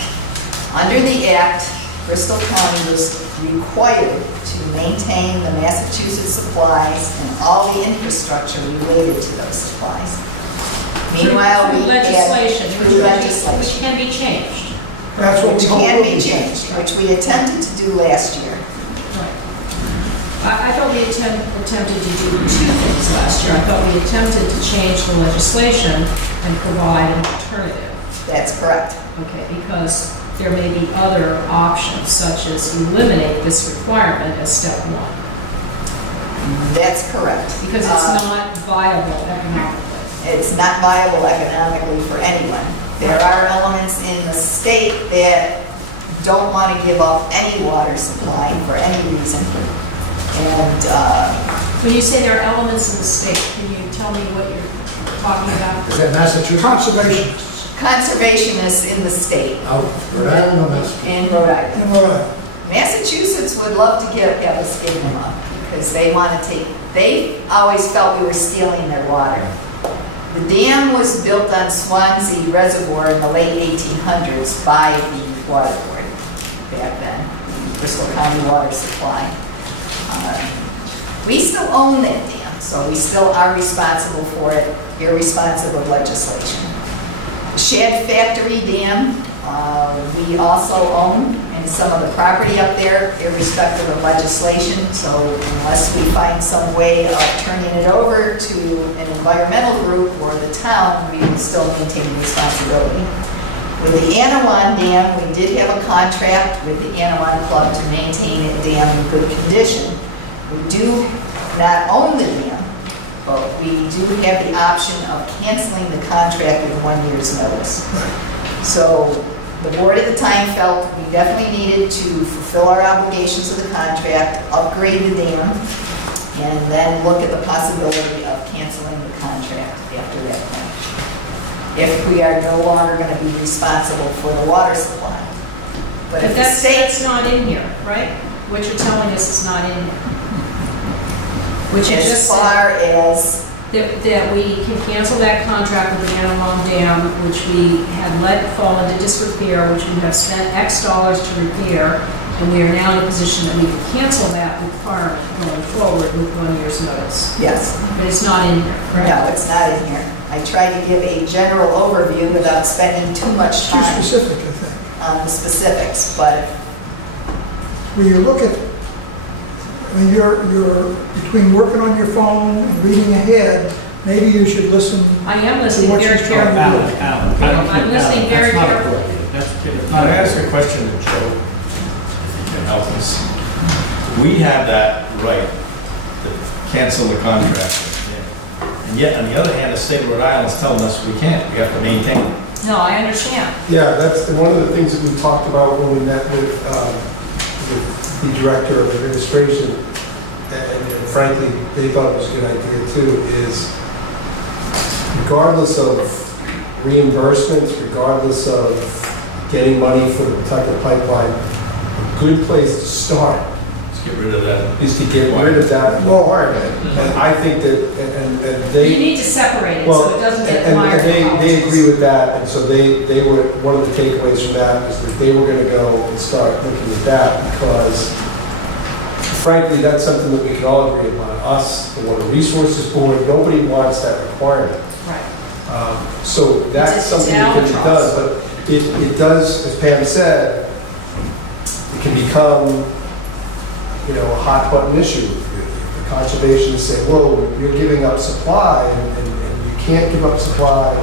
Under the Act, Bristol County was required to maintain the Massachusetts supplies and all the infrastructure related to those supplies. Meanwhile, through legislation, legislation, which can be changed. That's what which we hope can will be changed, which we attempted to do last year. Right. I thought we attempted to do 2 things last year. I thought we attempted to change the legislation and provide an alternative. That's correct. Okay, because there may be other options, such as eliminate this requirement as step 1. That's correct. Because it's not viable economically. It's not viable economically for anyone. There are elements in the state that don't want to give up any water supply for any reason. And when you say there are elements in the state, can you tell me what you're talking about? Is that Massachusetts? Conservationists conservationists in the state, Out, Rhode Island or Massachusetts? in Rhode Island. in Rhode Island. Massachusetts would love to have us give them up because they want to take, they always felt we were stealing their water. The dam was built on Swansea Reservoir in the late 1800s by the Water Board back then, Bristol County Water Supply. We still own that dam, so we still are responsible for it, irresponsible of legislation. The Shad Factory Dam, we also own, and some of the property up there, irrespective of legislation, so unless we find some way of turning it over to an environmental group or the town, we will still maintain responsibility. With the Anawan Dam, we did have a contract with the Anawan Club to maintain that dam in good condition. We do not own the dam, but we do have the option of canceling the contract with 1 year's notice. So the board at the time felt we definitely needed to fulfill our obligations of the contract, upgrade the dam, and then look at the possibility of canceling the contract after that point, if we are no longer going to be responsible for the water supply. But if the That's not in here, right? What you're telling us is not in here. Which you as just far said, as that we can cancel that contract with the Anawan Dam, which we had let fall into disrepair, which we have spent X dollars to repair, and we are now in a position that we can cancel that requirement going forward with 1 year's notice. yes. But it's not in here, correct? No, it's not in here. I tried to give a general overview without spending too much Too time specific, I think. on the specifics, but When you look at, I mean, you're between working on your phone and reading ahead, maybe you should listen. I am listening What very she's carefully. Alan, I'm listening very that's not carefully. appropriate. That's Can I ask a question to Joe? If you can help us. We have that right to cancel the contract. And yet, on the other hand, the state of Rhode Island is telling us we can't. We have to maintain it. No, I understand. Yeah, that's one of the things that we talked about when we met with the director of administration, and frankly, they thought it was a good idea too, is regardless of reimbursements, regardless of getting money for the Pawtucket pipeline, a good place to start Let's get rid of that. is to get rid of that requirement. And I think that, and they... You need to separate it Well, so it doesn't get and mired in they politics. agree with that, and so they were, one of the takeaways from that is that they were gonna go and start looking at that, because frankly, that's something that we can all agree upon. Us, the Water Resources Board, nobody wants that requirement. Right. So that's It's something that can be done, albatross. but it does, as Pam said, it can become, you know, a hot button issue. The conservation say, whoa, you're giving up supply, and you can't give up supply.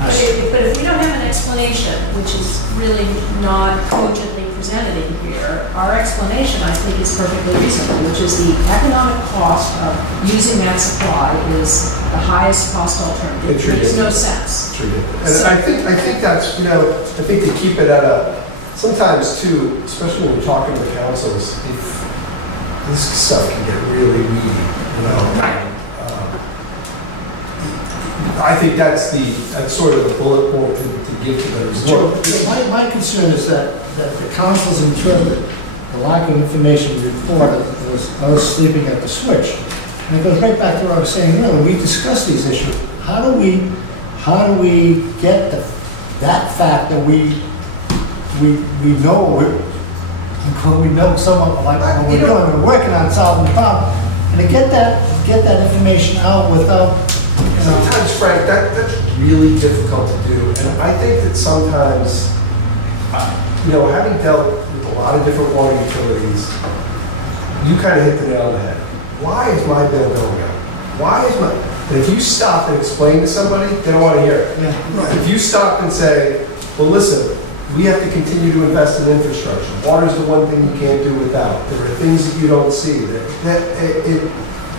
But if we don't have an explanation, which is really not cogently presented in here, our explanation, I think, is perfectly reasonable, which is the economic cost of using that supply is the highest cost alternative. It makes no sense. And so, I think that's, you know, I think to keep it at a, sometimes too, especially when you're talking to councils, if this stuff can get really weedy, you know. I think that's sort of the bullet point to give to them. Well, my concern is that the council's interpret the lack of information report as us sleeping at the switch. And it goes right back to what I was saying earlier. We discussed these issues. How do we get that fact that we know someone like what we're doing, we're working on solving the problem, and to get that information out without. Sometimes, Frank, that's really difficult to do, and I think that sometimes, you know, having dealt with a lot of different water utilities, you kind of hit the nail on the head. Why is my bill going up? Why is my... And if you stop and explain to somebody, they don't want to hear it. Yeah. If you stop and say, well, listen, we have to continue to invest in infrastructure. Water's the one thing you can't do without. There are things that you don't see.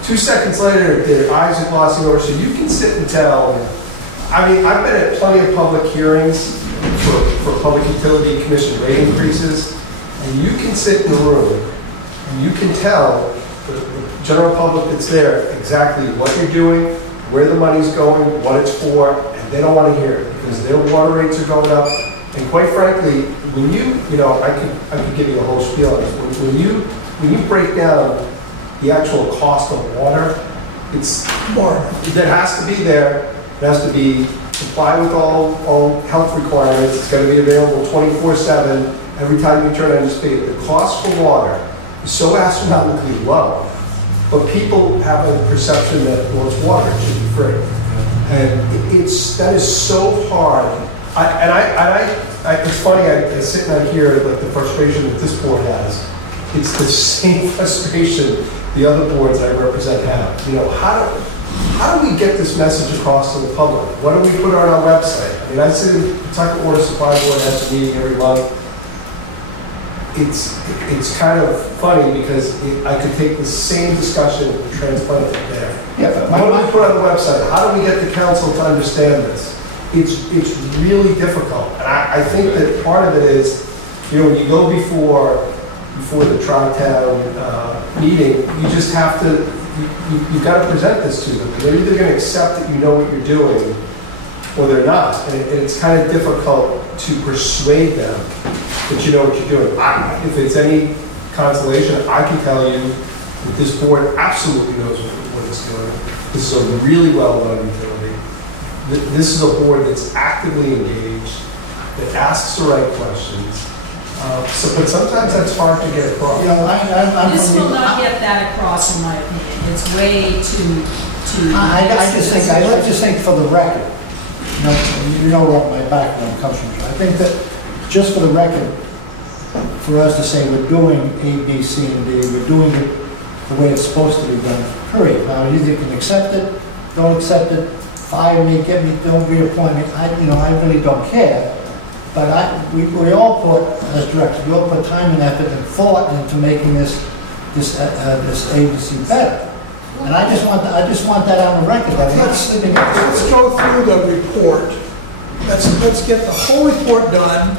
2 seconds later, their eyes are glossing over, so you can sit and tell. I mean, I've been at plenty of public hearings for Public Utility Commission rate increases, and you can sit in the room, and you can tell the general public that's there exactly what you're doing, where the money's going, what it's for, and they don't want to hear it, because their water rates are going up. And quite frankly, when you know, I could give you a whole spiel on this. When you break down the actual cost of water, it's more. That has to be there. It has to be complied with all health requirements. It's going to be available 24/7 every time you turn on your spigot. The cost for water is so astronomically low, but people have a perception that, well, it's water, it should be free. And that is so hard. It's funny, I sit and I hear like the frustration that this board has. It's the same frustration the other boards I represent have. You know, how do we get this message across to the public? What do we put on our website? I mean, I sit in the Kentucky Water Supply Board has a meeting every month. It's kind of funny because I could take the same discussion and transplant it there. Yeah, what do we put on the website? How do we get the council to understand this? It's really difficult. And I think that part of it is, you know, when you go before the Tri-Town meeting, you just have to, you've got to present this to them. They're either going to accept that you know what you're doing, or they're not. And it's kind of difficult to persuade them that you know what you're doing. If it's any consolation, I can tell you that this board absolutely knows what it's doing. This is a really well-known utility. This is a board that's actively engaged, that asks the right questions. But sometimes that's hard to get across. You know, this will not get that across, in my opinion. It's way too. I just think for the record, you know what my background comes from. I think that just for the record, for us to say we're doing A, B, C, and D, we're doing it the way it's supposed to be done. Period. Now, you either can accept it, don't accept it, fire me, get me, don't reappoint me. I really don't care. But we all put, as directors, we all put time and effort and thought into making this agency better. And I just want that on the record. Let's go through the report. Let's get the whole report done.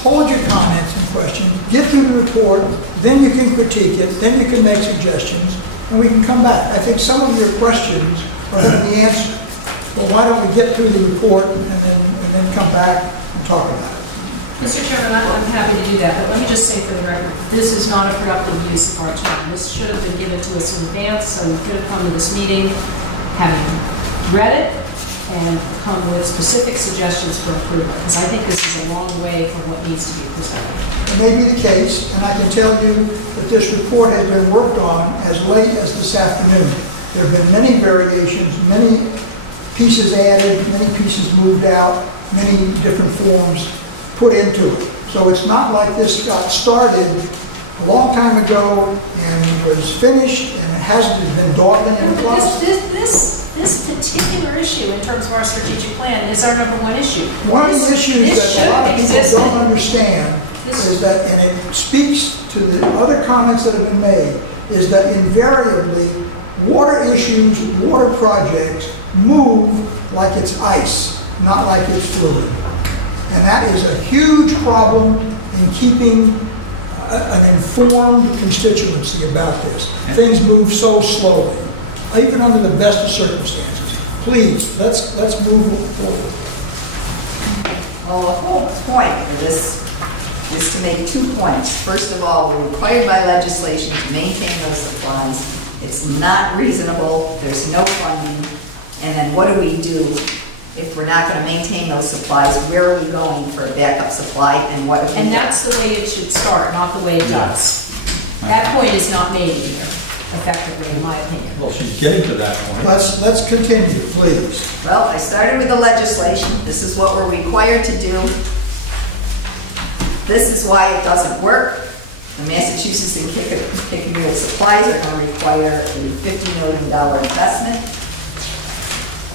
Hold your comments and questions. Get through the report. Then you can critique it. Then you can make suggestions, and we can come back. I think some of your questions are going to be answered. Well, why don't we get through the report and then come back and talk about it? Mr. Chairman, I'm happy to do that, but let me just say for the record, this is not a productive use of our time. This should have been given to us in advance, so we could have come to this meeting having read it and come with specific suggestions for improvement, because I think this is a long way from what needs to be presented. It may be the case, and I can tell you that this report has been worked on as late as this afternoon. There have been many variations, many pieces added, many pieces moved out. many different forms put into it. So it's not like this got started a long time ago and was finished and it hasn't been dawdling in the closet. This particular issue in terms of our strategic plan is our number one issue. One of the issues that a lot of people existed. don't understand is that, and it speaks to the other comments that have been made, is that invariably water issues, water projects move like it's ice, not like it's fluid. And that is a huge problem in keeping an informed constituency about this. Things move so slowly, even under the best of circumstances. Please, let's move forward. Well, the whole point of this is to make 2 points. First of all, we're required by legislation to maintain those supplies. It's not reasonable, there's no funding, and then what do we do if we're not going to maintain those supplies? Where are we going for a backup supply, and what? And that's the way it should start, not the way it does. That point is not made here, effectively, in my opinion. Well, she's getting to that point. Let's continue, please. Well, I started with the legislation. This is what we're required to do. This is why it doesn't work. The Massachusetts and Kickapoo supplies are going to require a $50 million investment.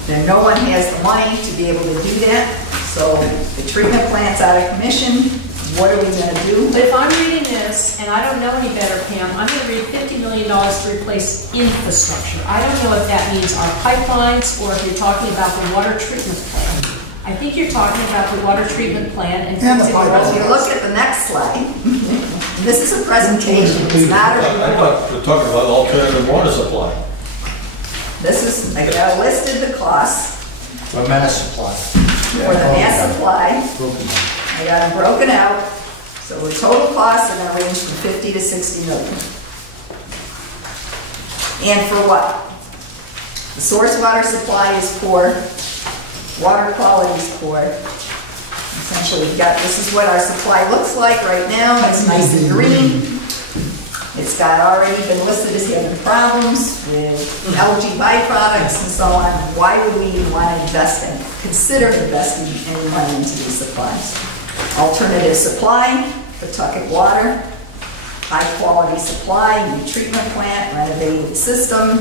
Then no one has the money to be able to do that. So the treatment plant's out of commission. What are we going to do? But if I'm reading this, and I don't know any better, Pam, I'm going to read $50 million to replace infrastructure. I don't know if that means our pipelines or if you're talking about the water treatment plant. I think you're talking about the water treatment plant and And the fixing the pipelines. If you look at the next slide, this is a presentation. It's not a I report. thought we're talking about alternative water supply. This is, I got listed the costs For mass supply. for the mass supply. I got them broken out. So the total costs are going to range from 50 to 60 million. And for what? The source water supply is poor. Water quality is poor. Essentially, we've got, this is what our supply looks like right now. It's nice and green. It's got already been listed as having problems with algae byproducts and so on. Why would we even want to invest in, consider investing any money into these supplies? Alternative supply, Pawtucket water, high quality supply, new treatment plant, renovated system.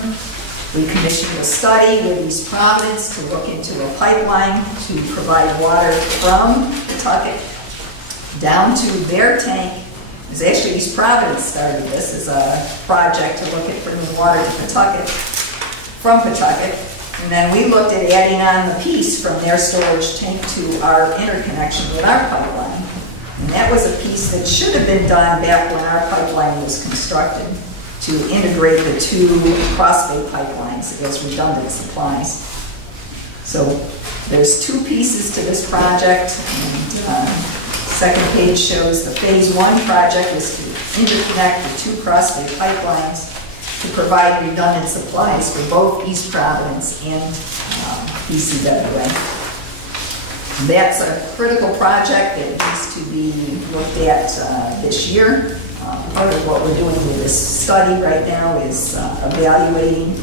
We commissioned a study with East Providence to look into a pipeline to provide water from Pawtucket down to their tank. It was actually East Providence started this as a project to look at bringing water to Pawtucket, from Pawtucket. And then we looked at adding on the piece from their storage tank to our interconnection with our pipeline. And that was a piece that should have been done back when our pipeline was constructed, to integrate the two crossbay pipelines as redundant supplies. So there's 2 pieces to this project. And, second page shows the phase 1 project is to interconnect the 2 crossbay pipelines to provide redundant supplies for both East Providence and BCWA. That's a critical project that needs to be looked at this year. Part of what we're doing with this study right now is evaluating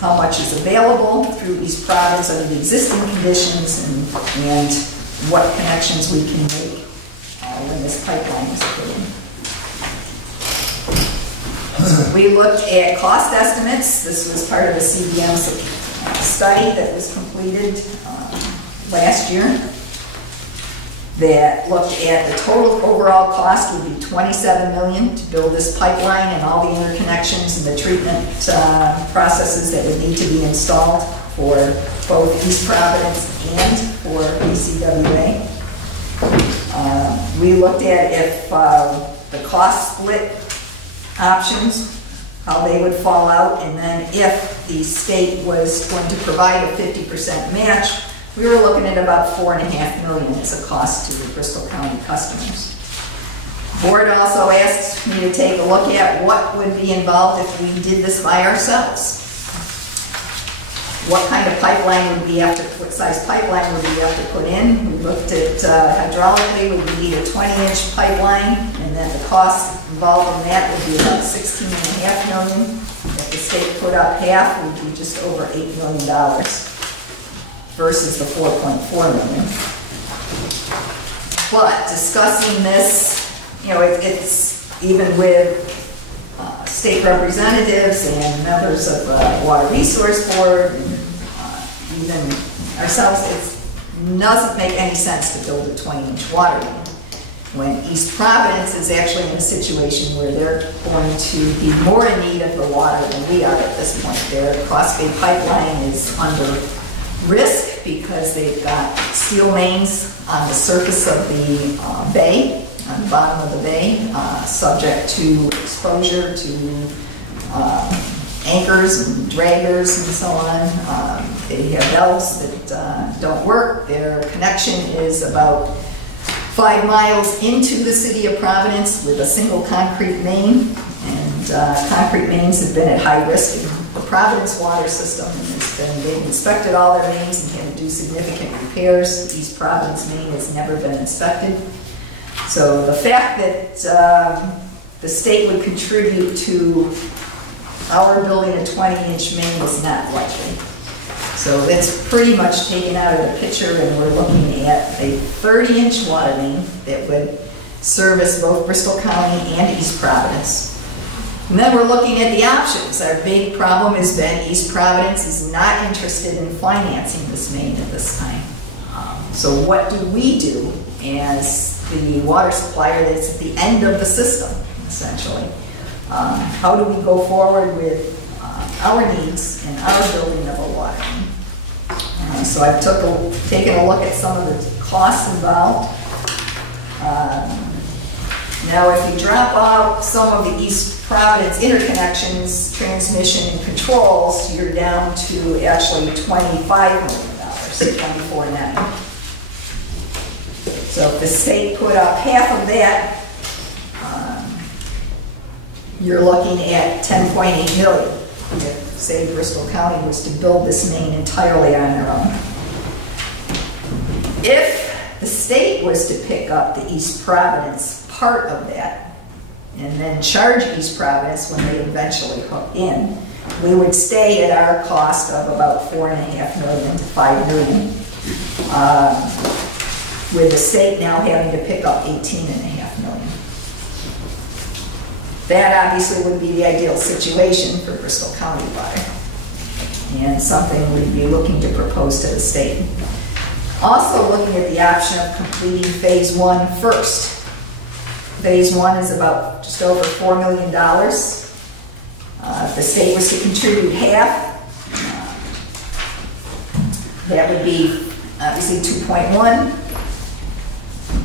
how much is available through East Providence under the existing conditions and what connections we can make when this pipeline is put in. We looked at cost estimates. This was part of the CBM study that was completed last year that looked at the total overall cost would be $27 million to build this pipeline and all the interconnections and the treatment processes that would need to be installed for both East Providence and for BCWA. We looked at if the cost split options, how they would fall out, and then if the state was going to provide a 50% match, we were looking at about $4.5 million as a cost to the Bristol County customers. Board also asked me to take a look at what would be involved if we did this by ourselves. What kind of pipeline would we have to, what size pipeline would we have to put in? We looked at hydraulically, we would need a 20-inch pipeline, and then the cost involved in that would be about $16.5 million. If the state put up half, it would be just over $8 million. versus the 4.4 million. But discussing this, it's even with state representatives and members of the Water Resource Board, and even ourselves, it doesn't make any sense to build a 20-inch water main when East Providence is actually in a situation where they're going to be more in need of the water than we are at this point. Their Crossway pipeline is under risk because they've got steel mains on the surface of the bay, on the bottom of the bay, subject to exposure to anchors and draggers and so on. They have valves that don't work. Their connection is about 5 miles into the city of Providence with a single concrete main, and concrete mains have been at high risk in the Providence water system, and they've inspected all their mains and had to do significant repairs. The East Providence main has never been inspected. So the fact that the state would contribute to our building a 20-inch main is not likely. So it's pretty much taken out of the picture, and we're looking at a 30-inch water main that would service both Bristol County and East Providence. And then we're looking at the options. Our big problem has been East Providence is not interested in financing this main at this time. So what do we do as the water supplier that's at the end of the system, essentially? How do we go forward with our needs and our building of a water main? So I've taken a look at some of the costs involved. Now if you drop out some of the East Providence interconnections, transmission, and controls, you're down to actually $25 million, $24.9. So if the state put up half of that, you're looking at $10.8 million. If, say, Bristol County was to build this main entirely on their own. If the state was to pick up the East Providence part of that and then charge East Providence when they eventually hook in, we would stay at our cost of about $4.5 million to $5 million, with the state now having to pick up $18.5 million. That obviously would be the ideal situation for Bristol County water, and something we'd be looking to propose to the state. Also looking at the option of completing phase 1 first. Phase 1 is about just over $4 million. If the state was to contribute half, that would be obviously 2.1.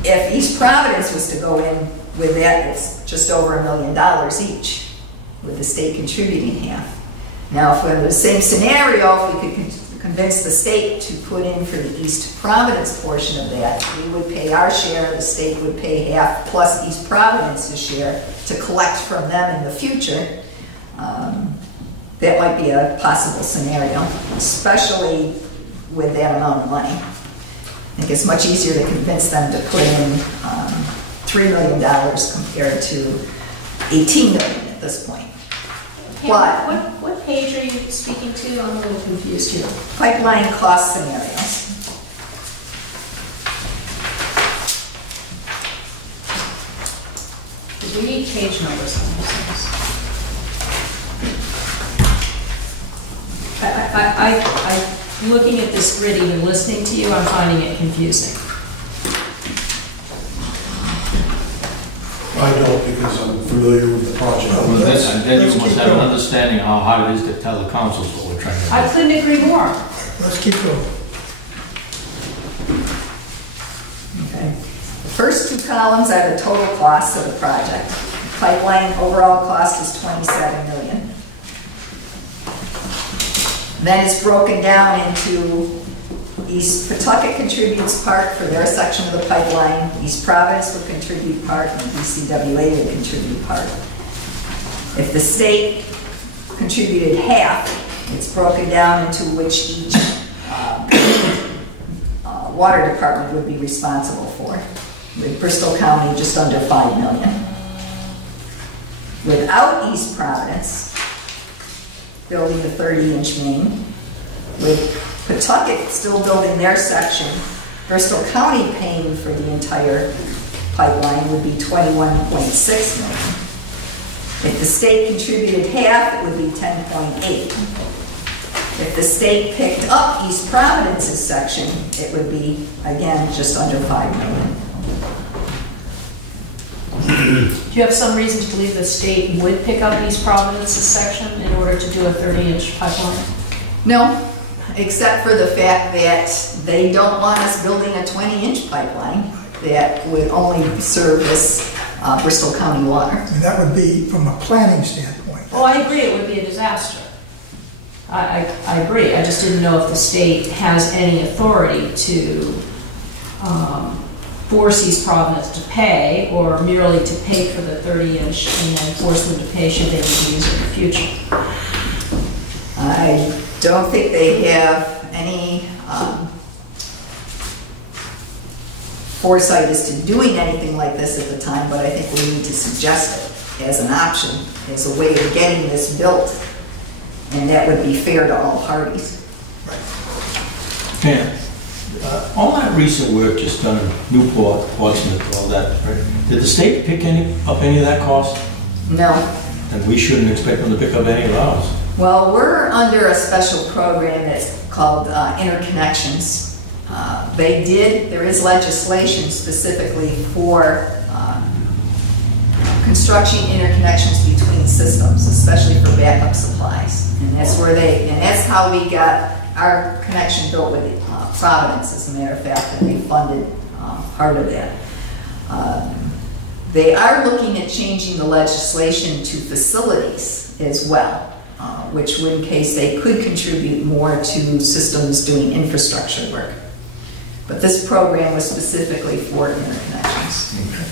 If East Providence was to go in with that, it's just over $1 million each, with the state contributing half. Now, if we're in the same scenario, if we could convince the state to put in for the East Providence portion of that, we would pay our share, the state would pay half, plus East Providence's share to collect from them in the future. That might be a possible scenario, especially with that amount of money. I think it's much easier to convince them to put in $3 million compared to $18 million at this point. Pam, what page are you speaking to? I'm a little confused here. Pipeline cost scenarios. Because we need page numbers on these things. I'm looking at this grid, even listening to you, I'm finding it confusing. I don't, because I'm familiar with the project. Well, and then you must have an understanding how hard it is to tell the councils what we're trying to do. I couldn't agree more. Let's keep going. Okay. The first two columns are the total costs of the project. The pipeline overall cost is $27 million. Then it's broken down into East Pawtucket contributes part for their section of the pipeline, East Providence would contribute part, and BCWA would contribute part. If the state contributed half, it's broken down into which each water department would be responsible for. With Bristol County just under $5 million. Without East Providence building the 30-inch main, with Pawtucket still building their section, Bristol County paying for the entire pipeline would be $21.6 million. If the state contributed half, it would be $10.8. If the state picked up East Providence's section, it would be, again, just under $5 million. Do you have some reason to believe the state would pick up East Providence's section in order to do a 30-inch pipeline? No, except for the fact that they don't want us building a 20-inch pipeline that would only service Bristol County water. And that would be from a planning standpoint. Oh, I agree, it would be a disaster. I agree, I just didn't know if the state has any authority to force East Providence to pay, or merely to pay for the 30-inch and then force them to pay should they need to use it in the future. I don't think they have any foresight as to doing anything like this at the time, but I think we need to suggest it as an option, as a way of getting this built, and that would be fair to all parties. Yeah. All that recent work just done in Newport, Portsmouth, all that, right? Did the state pick up any of that cost? No. And we shouldn't expect them to pick up any of ours. Well, we're under a special program that's called interconnections. There is legislation specifically for construction interconnections between systems, especially for backup supplies. And that's that's how we got our connection built with Providence, as a matter of fact, and they funded part of that. They are looking at changing the legislation to facilities as well, which would, in case they could contribute more to systems doing infrastructure work. But this program was specifically for interconnections. Okay.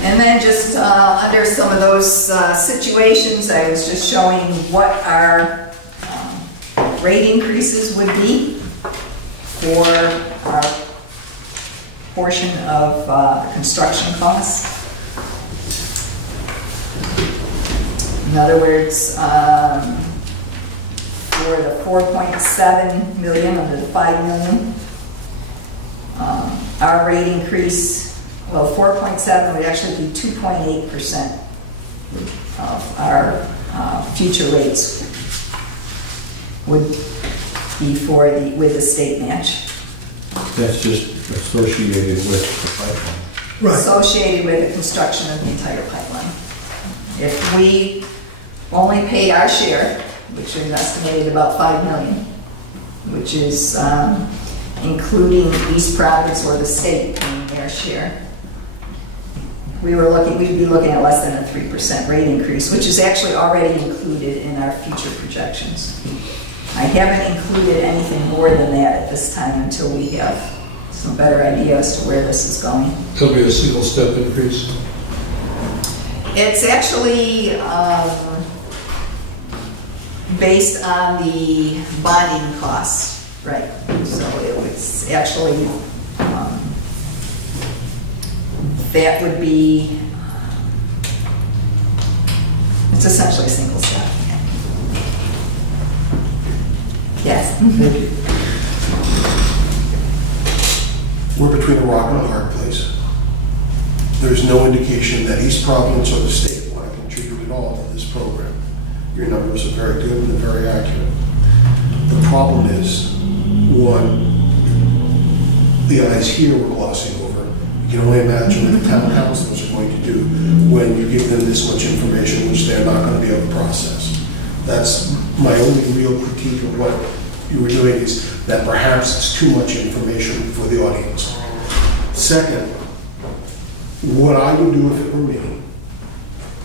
And then just under some of those situations, I was just showing what our rate increases would be for our portion of construction costs. In other words, for the 4.7 million under the 5 million, our rate increase, well, 4.7 would actually be 2.8% of our future rates would be with the state match. That's just associated with the pipeline. Right. Associated with the construction of the entire pipeline. If we only paid our share, which is estimated about 5 million, which is including East Providence or the state paying their share, we'd be looking at less than a 3% rate increase, which is actually already included in our future projections. I haven't included anything more than that at this time until we have some better idea as to where this is going. It'll be a single step increase. It's actually based on the bonding costs, right? So it was actually, that would be, it's essentially a single step. Yes. We're between a rock and a hard place. There's no indication that East Providence or the state want to contribute at all to this program. Your numbers are very good and very accurate. The problem is, one, the eyes here we're glossing over. You can only imagine what the town councilors are going to do when you give them this much information, which they're not going to be able to process. That's my only real critique of what you were doing, is that perhaps it's too much information for the audience. Second, what I would do if it were me,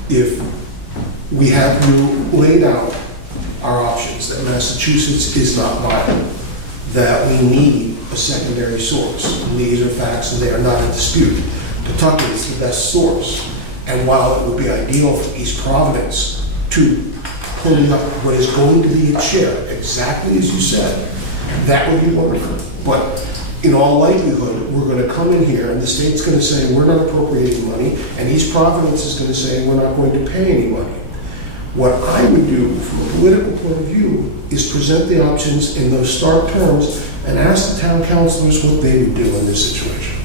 if we have you laid out our options, that Massachusetts is not viable, that we need a secondary source. And these are facts and they are not in dispute. Pawtucket is the best source. And while it would be ideal for East Providence to pulling up what is going to be its share, exactly as you said, that would be wonderful. But in all likelihood, we're gonna come in here and the state's gonna say, we're not appropriating money, and East Providence is gonna say, we're not going to pay any money. What I would do from a political point of view is present the options in those stark terms and ask the town councilors what they would do in this situation.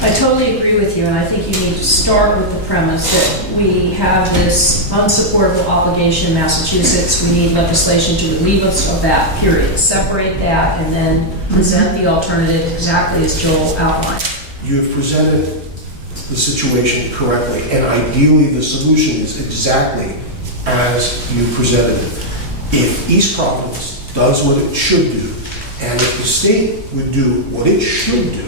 I totally agree with you, and I think you need to start with the premise that we have this unsupportable obligation in Massachusetts. We need legislation to relieve us of that, period. Separate that and then present the alternative exactly as Joel outlined. You have presented the situation correctly, and ideally the solution is exactly as you presented it. If East Providence does what it should do, and if the state would do what it should do,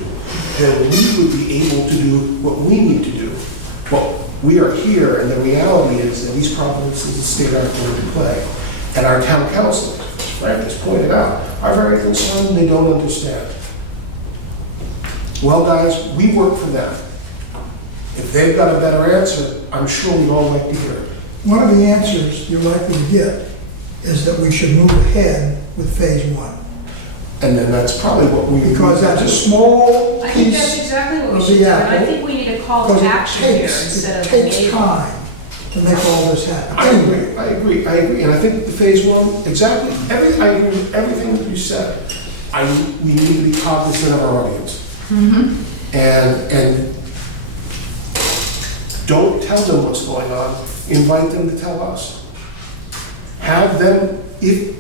then we would be able to do what we need to do. But we are here, and the reality is that East Providence is the state aren't going to play. And our town council, as Frank has pointed out, are very concerned, they don't understand. Well, guys, we work for them. If they've got a better answer, I'm sure we'd all like to hear it. One of the answers you're likely to get is that we should move ahead with phase one. And then that's probably what we... Because that's a small I think that's piece exactly what we of should the do, and I apple. think we need a call to Because action here instead of it takes maybe. time to make all this happen. I agree, and I think the phase one, exactly, I agree with everything that you said. We need to be cognizant of our audience. And don't tell them what's going on, invite them to tell us. Have them, if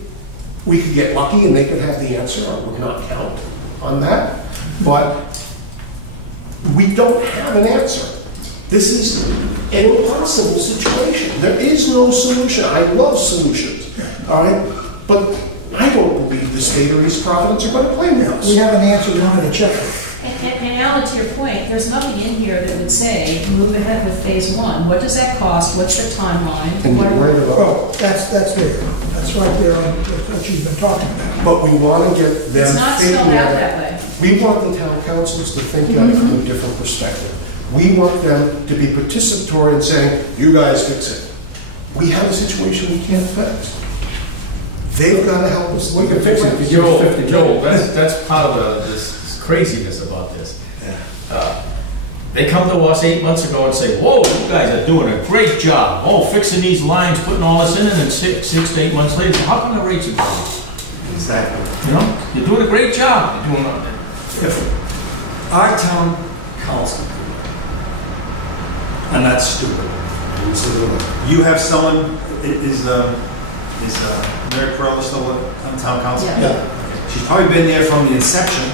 we could get lucky and they could have the answer, I would not count on that, but we don't have an answer. This is an impossible situation. There is no solution. I love solutions, all right? But I don't believe the state or East Providence are going to play with us. We have an answer, we wanted to check it. And Alan, to your point, there's nothing in here that would say, move ahead with phase one. What does that cost? What's the timeline? And What are you're right we- about Well, that's there. That's right there on what you've been talking about. But we want to get them It's not spelled thinking out at that it. way. We want the town councils to think at it from a different perspective. We want them to be participatory in saying, you guys fix it. We have a situation we can't fix. They've got to help us. We can fix it if you give us 50 Joel, that's part of this craziness about this. They come to us 8 months ago and say, whoa, you guys are doing a great job. Oh, fixing these lines, putting all this in, and then six to 8 months later, how come the rates are going? Exactly. You know, you're doing a great job. You're doing If our town council, and that's stupid. You have someone, is Mary Pearl still on town council? Yeah. She's probably been there from the inception.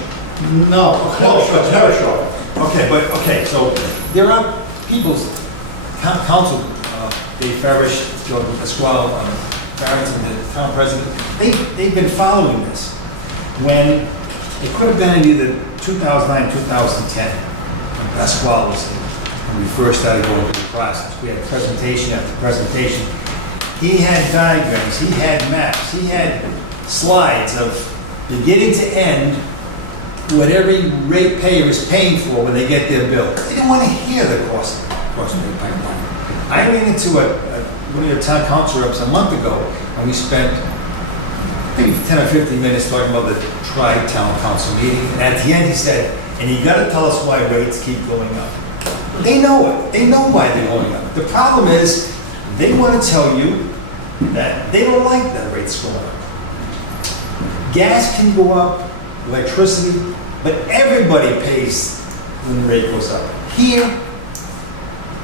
No, never sure. Okay, so there are people's council, Dave Farish, Joe Pasquale, Barrington, the town president, they've been following this when it could have been in either 2009, 2010, when Pasquale was here, when we first started going through the process. We had presentation after presentation. He had diagrams, he had maps, he had slides of beginning to end what every ratepayer is paying for when they get their bill. They didn't want to hear the cost of the pipeline. I ran into one of your town council reps a month ago, and we spent maybe 10 or 15 minutes talking about the tri-town council meeting. And at the end he said, and you got to tell us why rates keep going up. They know it. They know why they're going up. The problem is they want to tell you that they don't like that rates going up. Gas can go up, electricity, but everybody pays when the rate goes up. Here,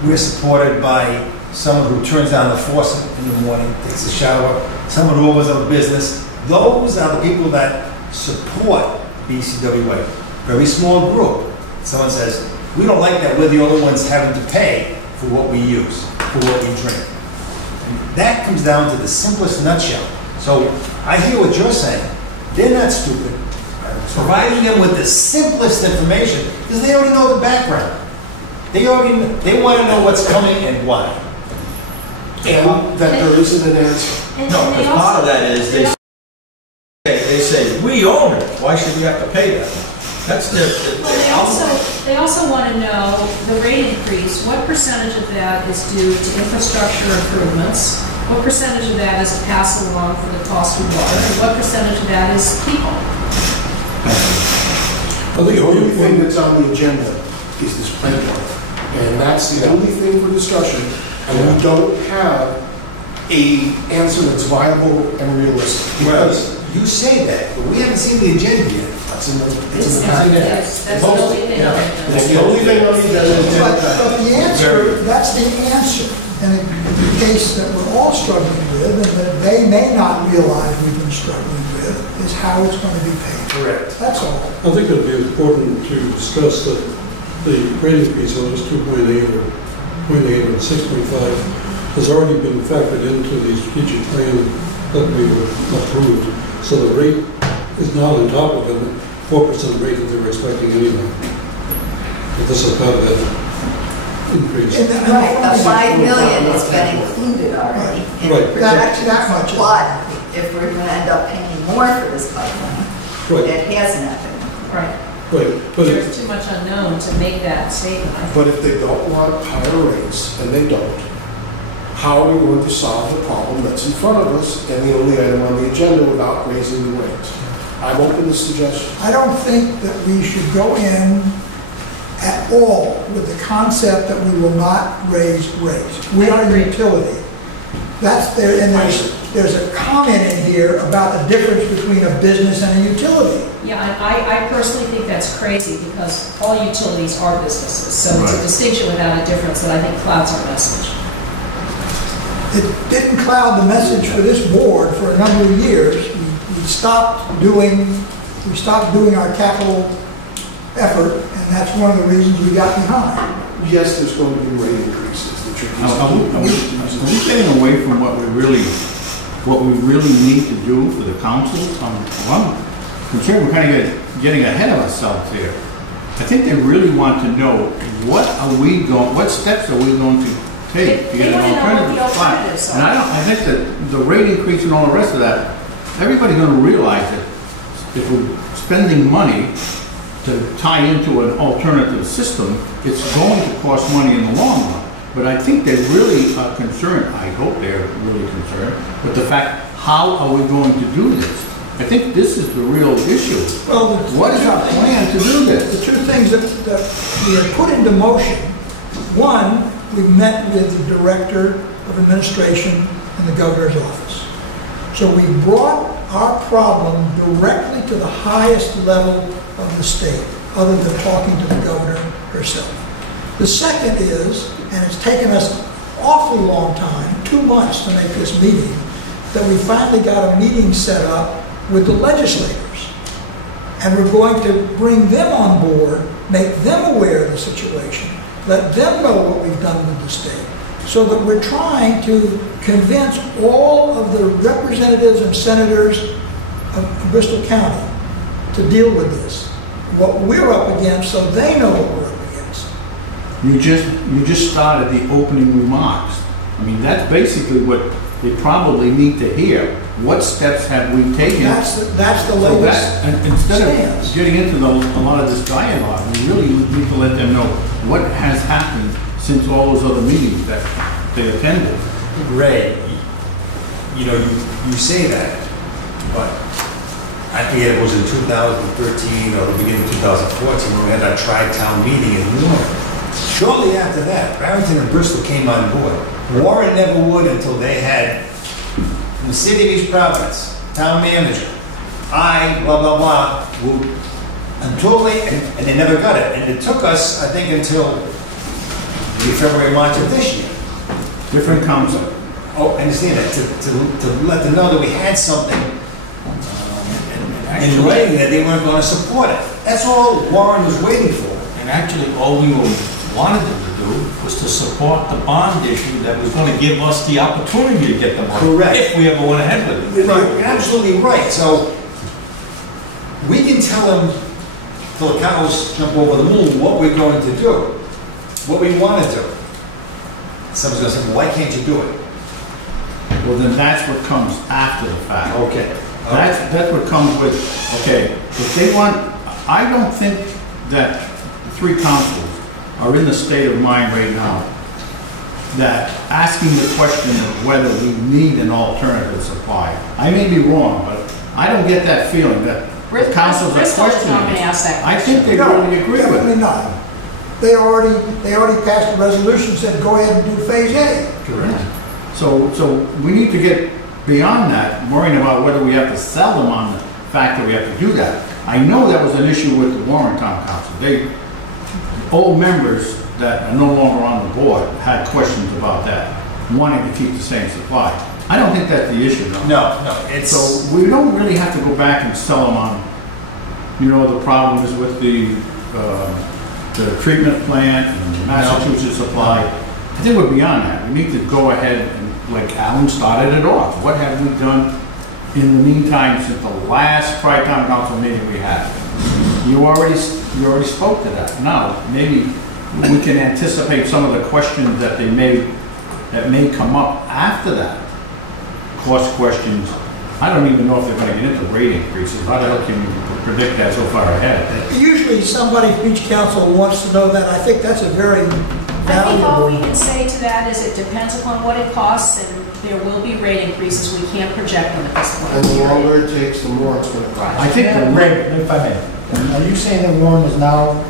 we're supported by someone who turns down the faucet in the morning, takes a shower, someone who opens up a business. Those are the people that support BCWA. Very small group. Someone says, we don't like that we're the only ones having to pay for what we use, for what we drink. And that comes down to the simplest nutshell. So I hear what you're saying. They're not stupid. Providing them with the simplest information, because they already know the background. They want to know what's coming and why. And that there isn't an answer. No, because part of that is they say, we own it. Why should we have to pay that? That's the They also want to know the rate increase, what percentage of that is due to infrastructure improvements, what percentage of that is a pass along for the cost of water, and what percentage of that is people. The only thing that's on the agenda is this plant work. And that's the only thing for discussion. And we don't have a answer that's viable and realistic. Because you say that, but we haven't seen the agenda yet. That's in the That's packet. the only thing on it. That's the only thing on the agenda. But the answer, that's the answer. And the case that we're all struggling with, and that they may not realize we've been struggling with, is how it's going to be paid. Correct. That's all. I think it'd be important to discuss that the rate increase on this 2.8 or 0.8 or 6.5 has already been factored into the strategic plan that we approved. So the rate is not on top of the 4% rate that they were expecting anyway. But this is part of that increase. Right, the 5 million has been included already in the Right. projections. That much. But if we're going to end up paying more for this pipeline, Right. it hasn't happened. Right. Right, but There's too much unknown to make that statement. I think. But if they don't want higher rates, and they don't, how are we going to solve the problem that's in front of us and the only item on the agenda without raising the rates? I'm open to suggestions. I don't think that we should go in at all with the concept that we will not raise rates. We are a utility. That's there, and there's a comment in here about the difference between a business and a utility. Yeah, I personally think that's crazy because all utilities are businesses. So it's a distinction without a difference that I think clouds our message. It didn't cloud the message for this board for a number of years. We stopped doing our capital effort, and that's one of the reasons we got behind. Yes, there's going to be rate increases. The trick is Are we getting away from what we really need to do for the council? I'm concerned we're kind of getting ahead of ourselves here. I think they really want to know what steps are we going to take to They get an want to know what alternative the spot. alternatives are. And I think that the rate increase and all the rest of that, everybody's going to realize that if we're spending money to tie into an alternative system, it's going to cost money in the long run. But I think they really are concerned, I hope they're really concerned, with the fact, how are we going to do this? I think this is the real issue. Well, What is our plan to do The this? two things that we have put into motion, one, we've met with the Director of Administration in the Governor's office. So we brought our problem directly to the highest level of the state, other than talking to the Governor herself. The second is, and it's taken us an awfully long time, 2 months to make this meeting, that we finally got a meeting set up with the legislators. And we're going to bring them on board, make them aware of the situation, let them know what we've done with the state, so that we're trying to convince all of the representatives and senators of Bristol County to deal with this, what we're up against, so they know what we're up against. You just started the opening remarks. I mean, that's basically what they probably need to hear. What steps have we taken? That's the So latest and instead stance. of getting into a lot of this dialogue, we really need to let them know what has happened since all those other meetings that they attended. Ray, you know, you say that, but I forget it was in 2013 or the beginning of 2014 when we had our tri-town meeting in Warren. Shortly after that, Barrington and Bristol came on board. Warren never would until they had, from the city of East Providence, town manager, blah, blah, blah, until and they never got it. And it took us, I think, until February, March of this year. Different council. Oh, I understand that, to let them know that we had something in writing that they weren't going to support it. That's all Warren was waiting for. And actually, all we wanted them to do was to support the bond issue that was going to give us the opportunity to get the money. Correct. If we ever went ahead with it. You're absolutely right. So we can tell them till the cows jump over the moon what we're going to do, what we want to do. Someone's going to say, well, why can't you do it? Well, then that's what comes after the fact. Okay. That's what comes with, okay, if they want, I don't think that the three councils are in the state of mind right now that asking the question of whether we need an alternative supply. I may be wrong, but I don't get that feeling that Bristol councils are Bristol is questioning not going to it. ask that I question. think they No, really agree with definitely it. not. They already passed a resolution, said go ahead and do phase A. Correct. So we need to get beyond that, worrying about whether we have to sell them on the fact that we have to do that. I know that was an issue with the Warren Town Council. Old members that are no longer on the board had questions about that, wanting to keep the same supply. I don't think that's the issue though. No, it's. So we don't really have to go back and sell them on, the problems with the treatment plant and the Massachusetts supply. I think we're beyond that. We need to go ahead and, like Alan started it off. What have we done in the meantime since the last Tri-Town Council meeting we had? You already spoke to that. Now, maybe we can anticipate some of the questions that may come up after that. Cost questions. I don't even know if they're going to get into rate increases. How the hell can you predict that so far ahead? Usually somebody from each council wants to know that. I think that's a very I think all we valuable. can say to that is it depends upon what it costs, and there will be rate increases. We can't project them at this point. And the longer it takes, the more it's going to cost. I think the rate, If I may, are you saying that Warren is now,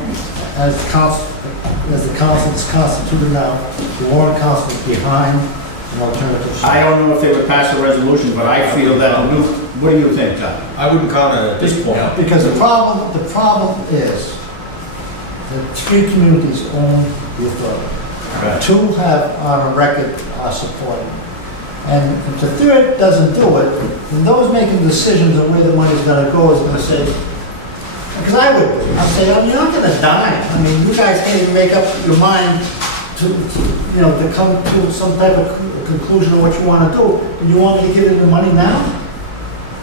as the council is constituted now, the Warren Council is behind an alternative? I don't know if they would pass a resolution, but I feel that, what do you think, John? I wouldn't count it at this point. Because the problem is that 3 communities own the authority. Right. 2 have on a record are supporting. And if the third doesn't do it, then those making decisions on where the money's gonna go is gonna say, because I'd say, you're not gonna die. I mean, you guys can't even make up your mind to come to some type of conclusion of what you wanna do. And you want me to give you the money now?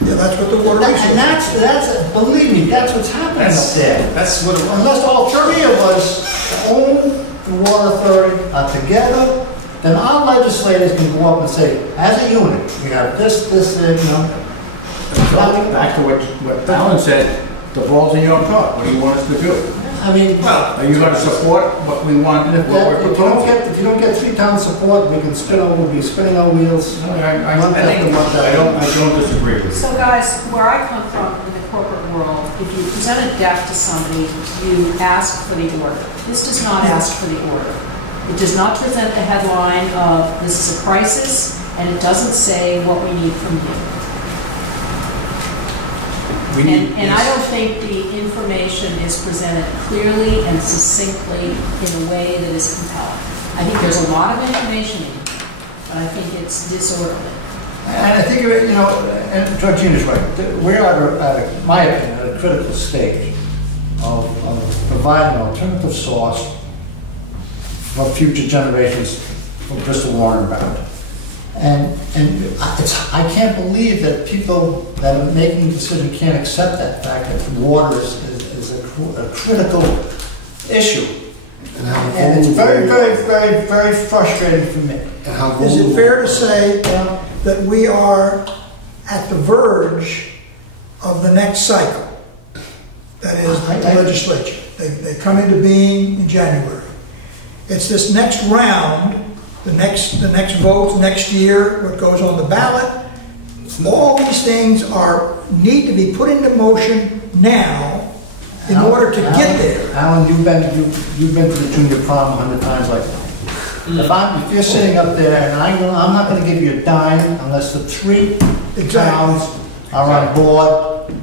Yeah, that's what the water resources. And that's, believe me, that's what's happening up there. That's what it was. Unless all 3 of us own the water authority, are together, then our legislators can go up and say, as a unit, we have this, Back to what Alan said, the ball's in your court. What do you want us to do? I mean, Are you going to support what we want, what we're proposing? if you don't get 3 towns support, we can we'll be spinning our wheels. I don't disagree with you. So guys, where I come from in the corporate world, if you present a deck to somebody, you ask for the order. This does not ask for the order. It does not present the headline of this is a crisis, and it doesn't say what we need from you. And I don't think the information is presented clearly and succinctly in a way that is compelling. I think there's a lot of information in here, but I think it's disorderly. And I think, and Georgina's right, we're at my opinion, at a critical stage of providing an alternative source for future generations from Bristol, Warren, and bound. And I can't believe that people that are making the decision can't accept that fact that water is a critical issue. And it's very, very, very, very frustrating for me. Is it fair to say that we are at the verge of the next cycle? That is the legislature. They come into being in January. It's this next round, the next vote next year, what goes on the ballot. All these things need to be put into motion now in order to get there. Alan, you've been to the junior prom 100 times like that. If you're sitting up there, and I'm not going to give you a dime unless the 3 towns are on board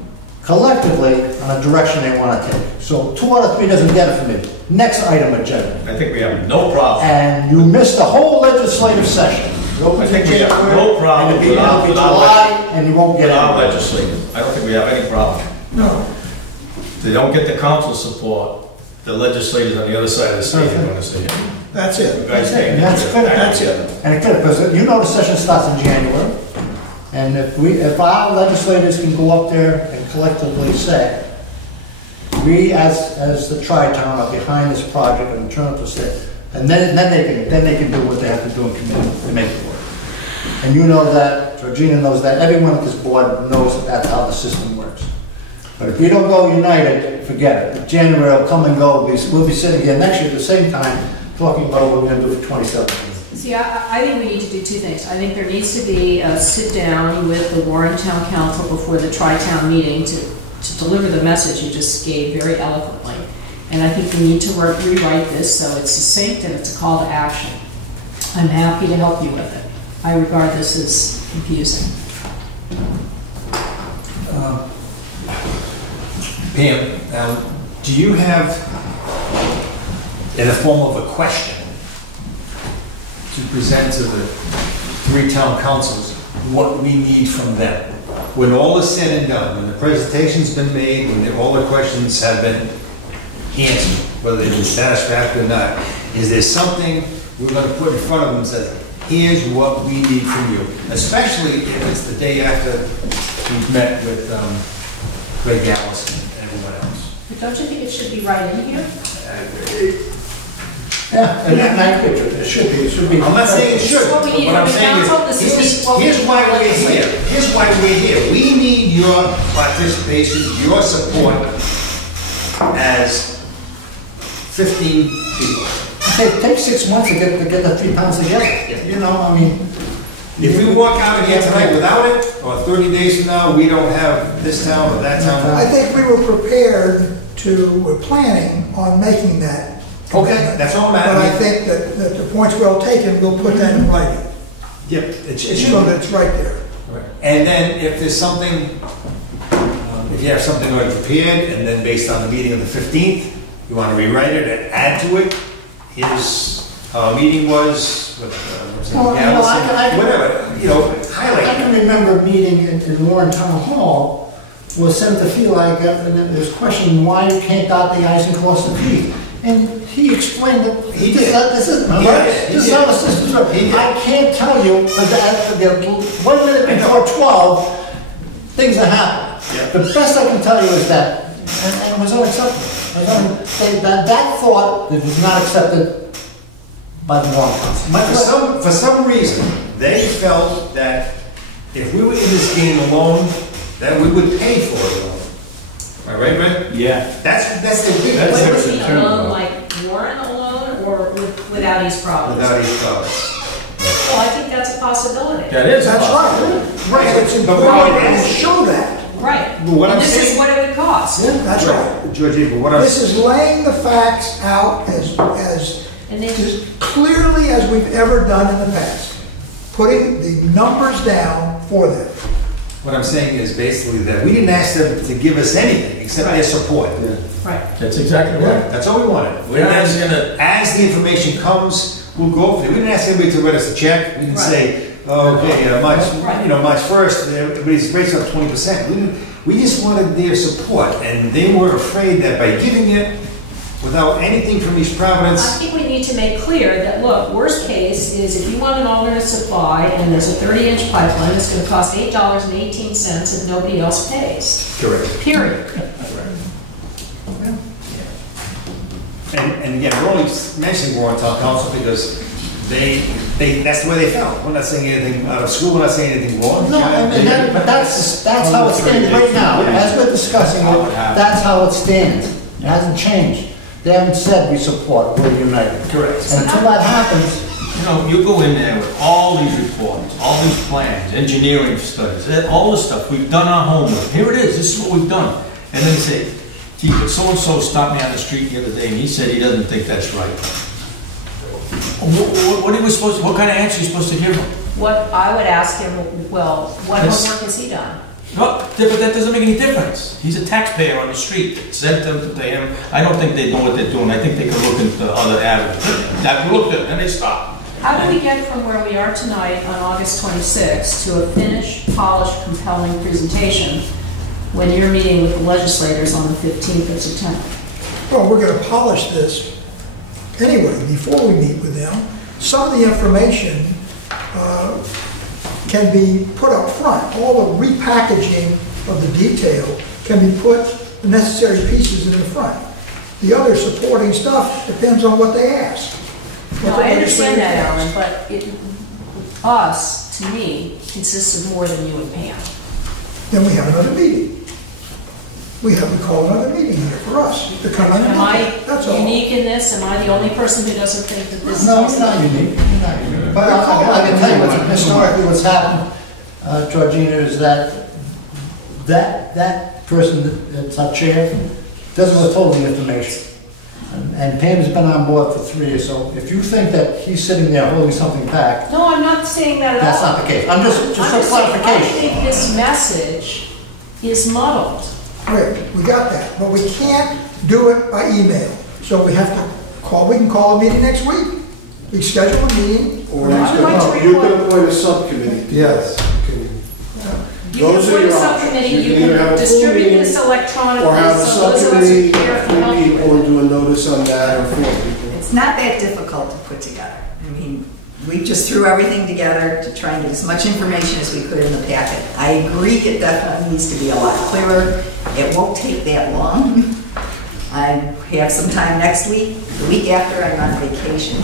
collectively on a direction they want to take. So 2 out of 3 doesn't get it from me. Next item agenda. I think we have no problem. And you missed the whole legislative session. I think we have no problem with July, and you won't get our it. legislative. I don't think we have any problem. No. If they don't get the council support, the legislators on the other side of the state are going to say, hey, That's it. you guys can't That's get good. That's it. it. And it could, because the session starts in January. And if our legislators can go up there and collectively say, we as the Tri-Town are behind this project and turn it to state, and then they can do what they have to do in committee to make it work. And you know that, Georgina knows that, everyone at this board knows that that's how the system works. But if we don't go united, forget it. January will come and go. We'll be sitting here next year at the same time talking about what we're going to do for 2017. See, I think we need to do 2 things. I think there needs to be a sit down with the Warren Town Council before the Tri-Town meeting to to deliver the message you just gave very eloquently. And I think we need to rewrite this so it's succinct and it's a call to action. I'm happy to help you with it. I regard this as confusing. Pam, do you have, in the form of a question, to present to the 3 town councils what we need from them? When all is said and done, when the presentation's been made, when all the questions have been answered, whether they've been satisfactory or not, is there something we're going to put in front of them that says, here's what we need from you? Especially if it's the day after we've met with Greg Gallus and everyone else. But don't you think it should be right in here? Yeah, and that it should be. I'm not saying it should. This is what we need What I'm from the saying council, this is what we need here's from why the we're legislature. here. Here's why we're here. We need your participation, your support as 15 people. Take 6 months to get the 3 pounds together. You know, I mean. If we walk out of here tonight without it, or 30 days from now, we don't have this town or that town. I think we were prepared to, we're planning on making that. Okay, that's all I'm But at. I think that the point's well taken, we'll put that in writing. Yep, it should So be. that it's right there. And then if there's something, if you have something already prepared, and then based on the meeting of the 15th, you want to rewrite it and add to it, here's how our meeting was, with Well, you know, I can- whatever, you know, highlight. I can remember a meeting in Warren Town Hall where Senator Feelike was questioning why you can't dot the i's and cross the t's. And he explained that He did. This is Yes, this he is how did. the system's work. He did. I can't tell you, but the 1 minute before 12, things are happening. Yeah. The best I can tell you is that, and it was unacceptable. That thought was not accepted by the law council. For some reason, they felt that if we were in this game alone, that we would pay for it alone. Am I right, Rick? Yeah. That's the big. That's What their was he concern, alone, though. like Warren alone, or without his problems? Without each products. Well, I think that's a possibility. That is. That's possible. right. Right, It's but important to show that. Right. But what And I'm this is saying- what it would cost. That's right. Georgie, but what I'm. This is laying the facts out as And then as clearly as we've ever done in the past. Putting the numbers down for them. What I'm saying is basically that we didn't ask them to give us anything except their support. right. That's exactly right. That's all we wanted. We're not gonna- As the information comes, we'll go for it. We didn't ask anybody to write us a check. We didn't Right. say, oh, okay, March, Right. March 1st, everybody's rates up 20%. We just wanted their support, and they were afraid that by giving it without anything from East I Providence, think we need to make clear that, look, worst case is if you want an alternate supply and there's a 30-inch pipeline, it's going to cost $8.18 if nobody else pays. correct. Period. And again, we're only mentioning Warren Town Council because that's the way they felt. We're not saying anything out of school, we're not saying anything wrong. No, I mean, but that's how it stands right now. As we're discussing it, that's how it stands. It hasn't changed. They haven't said we support, we're united. Correct. And until that happens, You know, you go in there with all these reports, all these plans, engineering studies, all this stuff, we've done our homework, here it is, this is what we've done. And then say, gee, but so-and-so stopped me on the street the other day and he said he doesn't think that's right. What are we supposed to, what kind of answer are you supposed to give him? What I would ask him, well, what Yes. homework has he done? Well, but that doesn't make any difference. He's a taxpayer on the street. Send them to him. I don't think they know what they're doing. I think they can look into other avenues. I've looked at it and they stop. How do we get from where we are tonight on August 26th to a finished, polished, compelling presentation when you're meeting with the legislators on the 15th of September? Well, we're going to polish this anyway, before we meet with them. Some of the information can be put up front. All the repackaging of the detail can be put, the necessary pieces in the front. The other supporting stuff depends on what they ask. No, I understand that, Alan, but us, to me, consists of more than you and Pam. Then we have another meeting. We call another meeting here for us to come in and Am look I at it. That's all. unique in this? Am I the only person who doesn't think that this is? no, it's not unique. You're not unique. But I can tell you historically what's happened, Georgina, is that person that's our chair, doesn't withhold the information. And Pam's been on board for 3 years, so if you think that he's sitting there holding something back, No, I'm not saying that at all. that's not the case. I'm just for I'm just saying, I clarification. think this message is muddled. Great, we got that, but we can't do it by email. So we have to call, we can call a meeting next week. We schedule a meeting. Or I'd like to you can report- appoint a subcommittee. Yes. You can Those are put a your subcommittee, options. you You can either have can a full distribute meeting this electronically, Or have a so those of us subcommittee, who care can help three you people, with and do a notice on that, or 4 people. It's not that difficult to put together. I mean, we just threw everything together to try and get as much information as we could in the packet. I agree it definitely needs to be a lot clearer. It won't take that long. I have some time next week. The week after, I'm on vacation.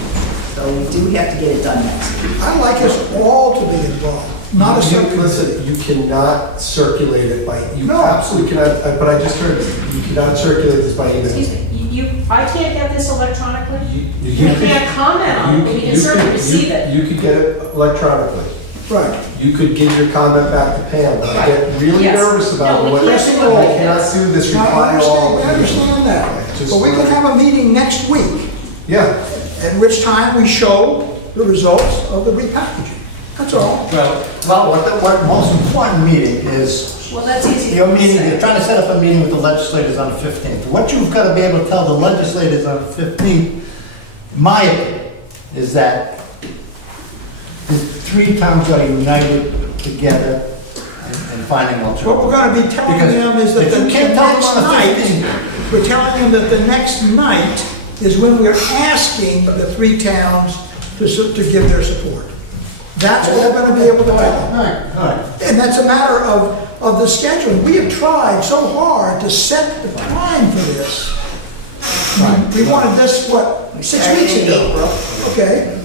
So we do have to get it done next week. I'd like us all to be involved, not a subcommittee. Listen, you cannot circulate it by, you No. absolutely cannot, but I just heard, you cannot circulate this by Excuse email. me, I can't get this electronically? You You can't comment on it, but we can certainly receive it. You could get it electronically. Right. You could give your comment back to Pam. I get really Yes. nervous about No, we what, can't do it I like cannot this. do this Now, reply all. I understand that. Just But we can have a meeting next week, Yeah, at which time we show the results of the repackaging. That's all. Well, what most important meeting is, Well, that's easy. your to meeting, say. you're trying to set up a meeting with the legislators on the 15th. What you've got to be able to tell the legislators on the 15th, my opinion, is that the 3 towns are united together and finding alternatives. What we're gonna be telling Because them is that if the you can't tell them next on the night, 15th, we're telling them that the next night is when we're asking the 3 towns to give their support. That's what we're gonna be able to tell them. All right. And that's a matter of the scheduling. We have tried so hard to set the time for this. We wanted this, what, 6 weeks ago? Okay,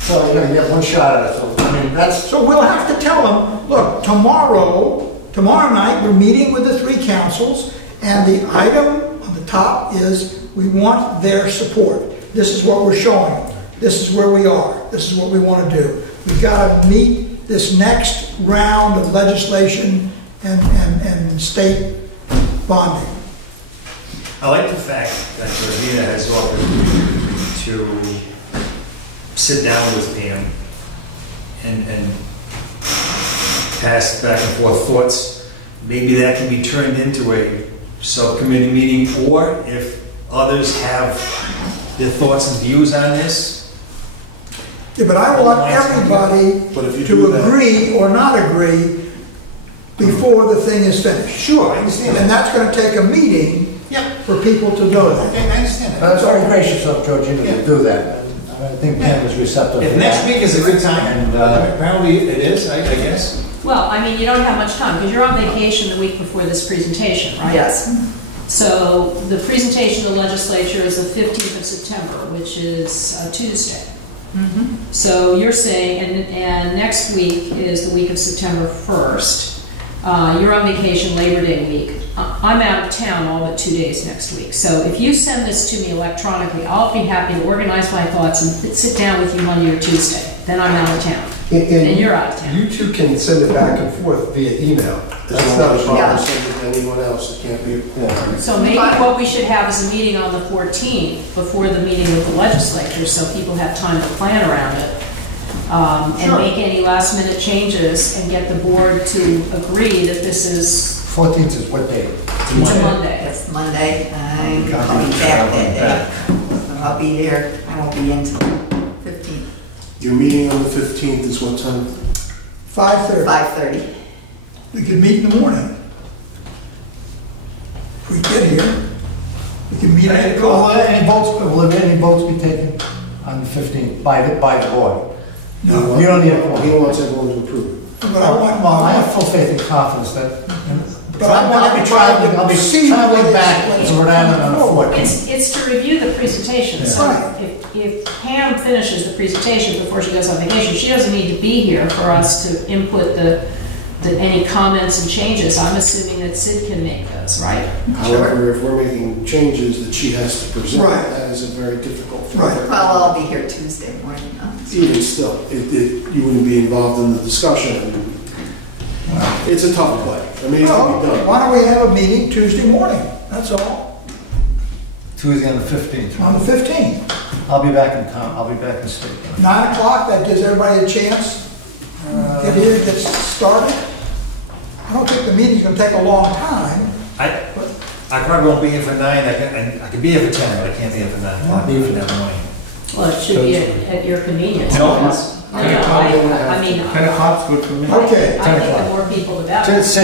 So you're gonna get one shot at it, so, I mean, that's, so we'll have to tell them, look, tomorrow night, we're meeting with the 3 councils, and the item on the top is, we want their support. This is what we're showing them. This is where we are. This is what we want to do. We've got to meet this next round of legislation and state bonding. I like the fact that Ravina has offered to sit down with Pam and pass back and forth thoughts. Maybe that can be turned into a subcommittee meeting, or if others have their thoughts and views on this. Yeah, but I want But everybody if you to do that- agree or not agree before the thing is finished. sure, I understand And that. that's going to take a meeting for people to know that. I understand that. That's very gracious of Georgina to do that. I think Pam was receptive. If to next that. week is a good time, And, apparently it is, I guess. Well, I mean, you don't have much time, because you're on vacation the week before this presentation, right? Yes. So the presentation to the legislature is the 15th of September, which is a Tuesday. So you're saying, and next week is the week of September 1st. You're on vacation Labor Day week. I'm out of town all but 2 days next week. So if you send this to me electronically, I'll be happy to organize my thoughts and sit down with you Monday or Tuesday. Then I'm out of town. And you're out of town. You two can send it back and forth via email. That's It's not a not a problem. problem sending to anyone else, it can't be. So maybe what we should have is a meeting on the 14th before the meeting with the legislature, so people have time to plan around it. And make any last minute changes and get the board to agree that this is 14th is what day? it's a Monday. It's Monday. I'm coming back that day. So I'll be there. I won't be in until 15th, Your meeting on the 15th is what time? 5:30. 5:30. We could meet in the morning. If we get here, we can meet at 8 Will o'clock. will any votes be taken on the 15th by the board? No, You don't need a He quorum. wants everyone to approve it. but I want, Well, I have full faith and confidence that, But I want I'll be traveling, I'll be see what traveling is- back what is to Rhode Island on the coming forward. 14th. It's to review the presentation, so Right. if Pam finishes the presentation before she goes on vacation, she doesn't need to be here for us to input any comments and changes. I'm assuming that Sid can make those, right? However, if we're making changes that she has to present, Right. that is a very difficult thing. Right. Well, I'll be here Tuesday morning. Even still, you wouldn't be involved in the discussion. It's a tough play. I mean, it can be Well, done. why don't we have a meeting Tuesday morning? That's all, Tuesday on the 15th. on the 15th. I'll be back in town, I'll be back in state. 9 o'clock, that gives everybody a chance. Get here, get started. I don't think the meeting's gonna take a long time. I probably won't be here for 9, I can be here for 10, but I can't be here for 9. I'll be here for that morning. Well, it should be at your convenience. No. I mean, 10 o'clock's good for me. Okay. I think the more people, the better. Just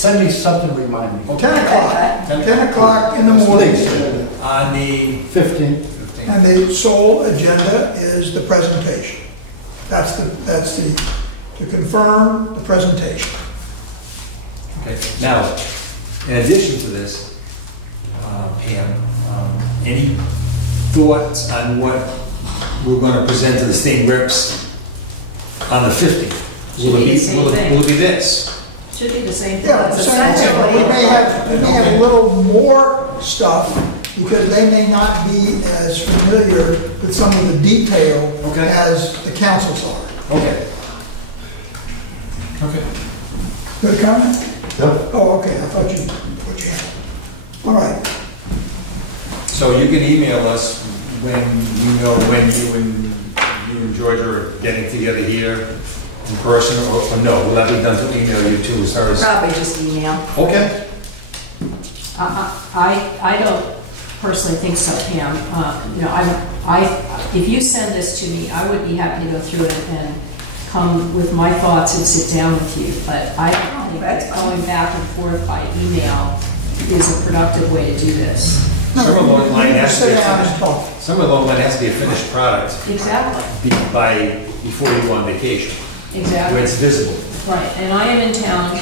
send me something, remind me. 10 o'clock, 10 o'clock in the morning. On the 15th. And the sole agenda is the presentation. That's to confirm the presentation. Okay, now, in addition to this, Pam, any thoughts on what we're gonna present to the state reps on the 50th? Should be the same thing. Will it be this? Should be the same thing. Yeah, That's essentially, we may have a little more stuff because they may not be as familiar with some of the detail Okay. as the councils are. Okay. Okay. Good comment? No. Oh, okay, I thought you put your hand. All right. So you can email us when you know when you and George are getting together here in person, or no, will that be done to email you too, as far as? Probably just email. Okay. I don't personally think so, Pam. You know, if you send this to me, I would be happy to go through it and come with my thoughts and sit down with you. But I don't think that going back and forth by email is a productive way to do this. Some of those might have to Sit be down and finished. talk. Some of those might have to be a finished product Exactly, before you go on vacation, where exactly. it's visible. Right, and I am in town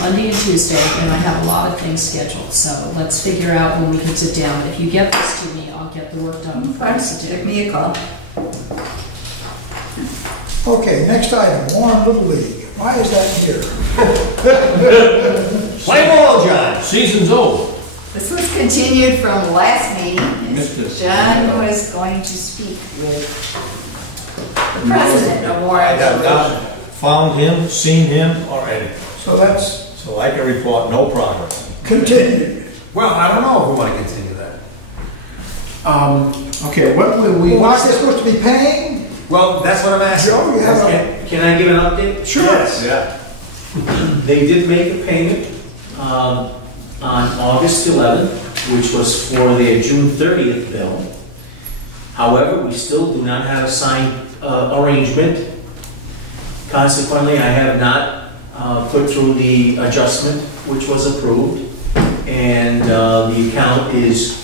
Monday and Tuesday, and I have a lot of things scheduled, so let's figure out when we can sit down. If you get this to me, I'll get the work done before I sit Give down. me a call. Okay, next item, Warren Little League. Why is that here? Play ball, John. Season's over. This was continued from last meeting. Missed this. John was going to speak with the president of Warren. I have not found him, seen him, or anything. So that's So I can report no progress. continued. Well, I don't know if we want to continue that. Okay, what would we? Well, aren't they supposed to be paying? Well, that's what I'm asking. Joe, you have a... Can I give an update? Sure. Yeah. They did make a payment on August 11th, which was for their June 30th bill. However, we still do not have a signed arrangement. Consequently, I have not put through the adjustment, which was approved, and the account is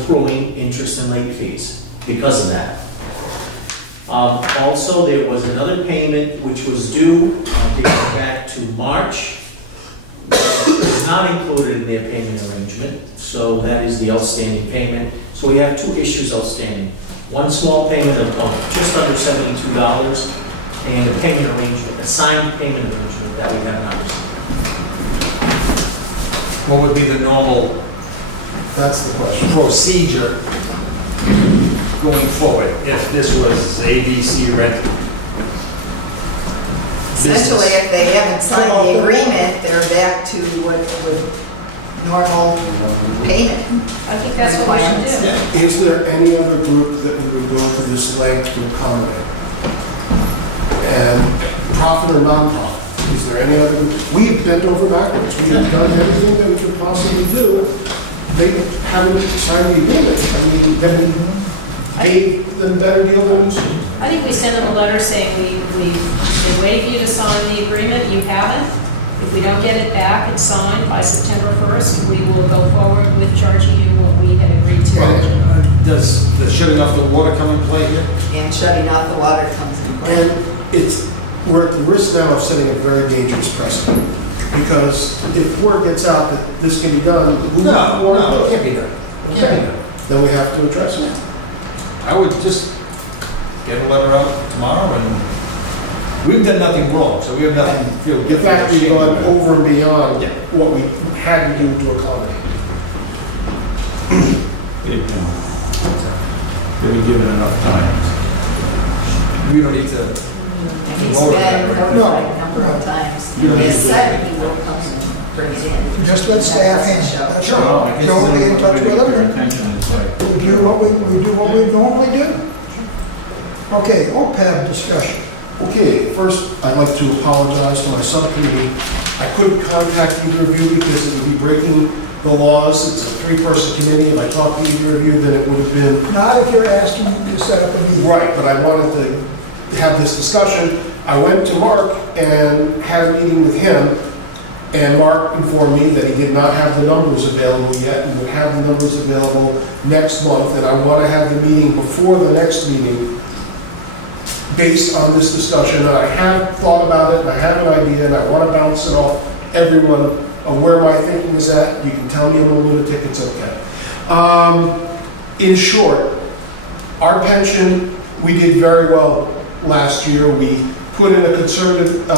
accruing interest and late fees because of that. Also, there was another payment which was due, dating back to March. It was not included in their payment arrangement, so that is the outstanding payment. So we have two issues outstanding. One small payment of just under $72, and a payment arrangement, a signed payment arrangement that we have not received. What would be the normal That's the question. procedure going forward if this was ABC rental? Essentially, if they haven't signed the agreement, they're back to what would normal payment. I think that's what we should do. Is there any other group that we would go to this length to accommodate? And profit or non-profit? Is there any other group? We've bent over backwards. We have done everything that we could possibly do. They haven't signed the agreement. I mean, then we gave them a better deal than we. I think we send them a letter saying we wait for you to sign the agreement, you haven't. If we don't get it back and signed by September 1st, we will go forward with charging you what we had agreed to. Does the shutting off the water come in play here? And shutting off the water comes in play. And we're at the risk now of setting a very dangerous precedent. Because if word gets out that this can be done, No, it can't be done. It can't be done. then we have to address it. I would just get a letter out tomorrow, and we've done nothing wrong, so we have nothing to feel In guilty fact, or we've ashamed gone about. over and beyond Yeah. what we had to do to accommodate. They've been given enough time. We don't need to And he's Lower been that, right? notified a number of times. You don't He need has to do said that. he will come and bring it in. Just let staff handle it. That's all. I guess Don't be in touch with your them. attention is like, We do what we normally do. Okay, OPEB discussion. Okay, first, I'd like to apologize to my subcommittee. I couldn't contact either of you because it would be breaking the laws. It's a three-person committee. If I talked to either of you, then it would have been Not if you're asking to set up a meeting. right, but I wanted to have this discussion. I went to Mark and had a meeting with him, and Mark informed me that he did not have the numbers available yet and would have the numbers available next month, and I want to have the meeting before the next meeting based on this discussion. And I have thought about it, and I have an idea, and I want to bounce it off everyone of where my thinking is at. You can tell me I'm a lunatic, it's okay. In short, our pension, we did very well last year. We put in a conservative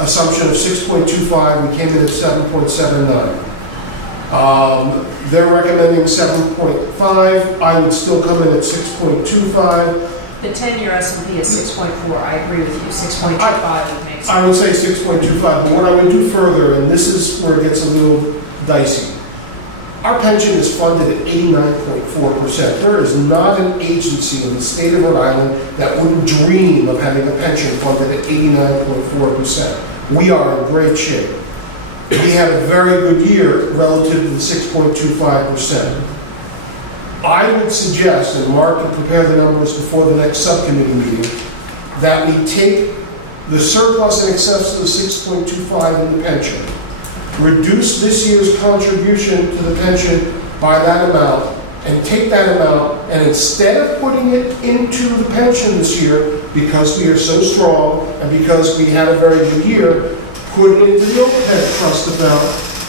assumption of 6.25. We came in at 7.79. They're recommending 7.5. I would still come in at 6.25. The 10-year S&P is 6.4. I agree with you. 6.25 would make sense. I would say 6.25, but what I would do further, and this is where it gets a little dicey, our pension is funded at 89.4%. There is not an agency in the state of Rhode Island that wouldn't dream of having a pension funded at 89.4%. We are in great shape. We had a very good year relative to the 6.25%. I would suggest, and Mark can prepare the numbers before the next subcommittee meeting, that we take the surplus in excess of the 6.25 in the pension, reduce this year's contribution to the pension by that amount, and take that amount, and instead of putting it into the pension this year, because we are so strong and because we had a very good year, put it into the overhead trust account,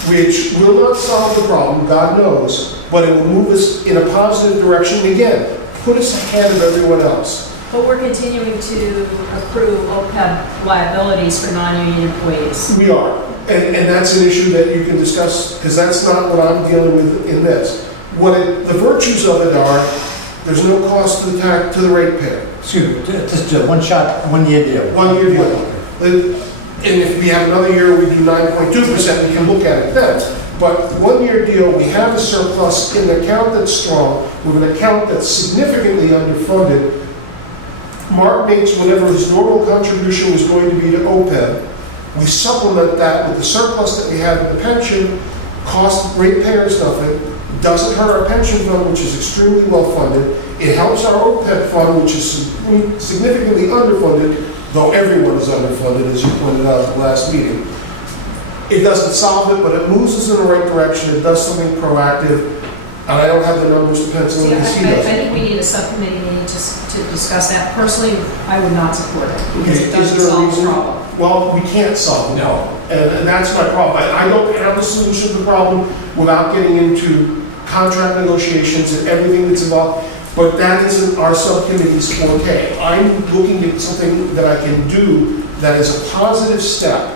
which will not solve the problem, God knows, but it will move us in a positive direction. Again, put us ahead of everyone else. But we're continuing to accrue OPEB liabilities for non-union employees. We are, and that's an issue that you can discuss, because that's not what I'm dealing with in this. The virtues of it are, there's no cost to the ratepayer. Excuse me, just a one-year deal. 1 year deal. And if we have another year, we do 9.2%, we can look at it then. But 1 year deal, we have a surplus in an account that's strong, with an account that's significantly underfunded. Mark makes whatever his normal contribution was going to be to OPEB. We supplement that with the surplus that we have in the pension, cost ratepayers nothing, doesn't hurt our pension fund, which is extremely well funded. It helps our OPEB fund, which is significantly underfunded, though everyone is underfunded, as you pointed out at the last meeting. It doesn't solve it, but it moves us in the right direction. It does something proactive, and I don't have the numbers to pencil in because he I doesn't. think we need a subcommittee meeting to discuss that. Personally, I would not support it because it Is doesn't there a solve the reason? problem. Well, we can't solve the No. problem, and that's my problem. I don't have a solution to the problem without getting into contract negotiations and everything that's involved, but that isn't our subcommittee's forte. I'm looking at something that I can do that is a positive step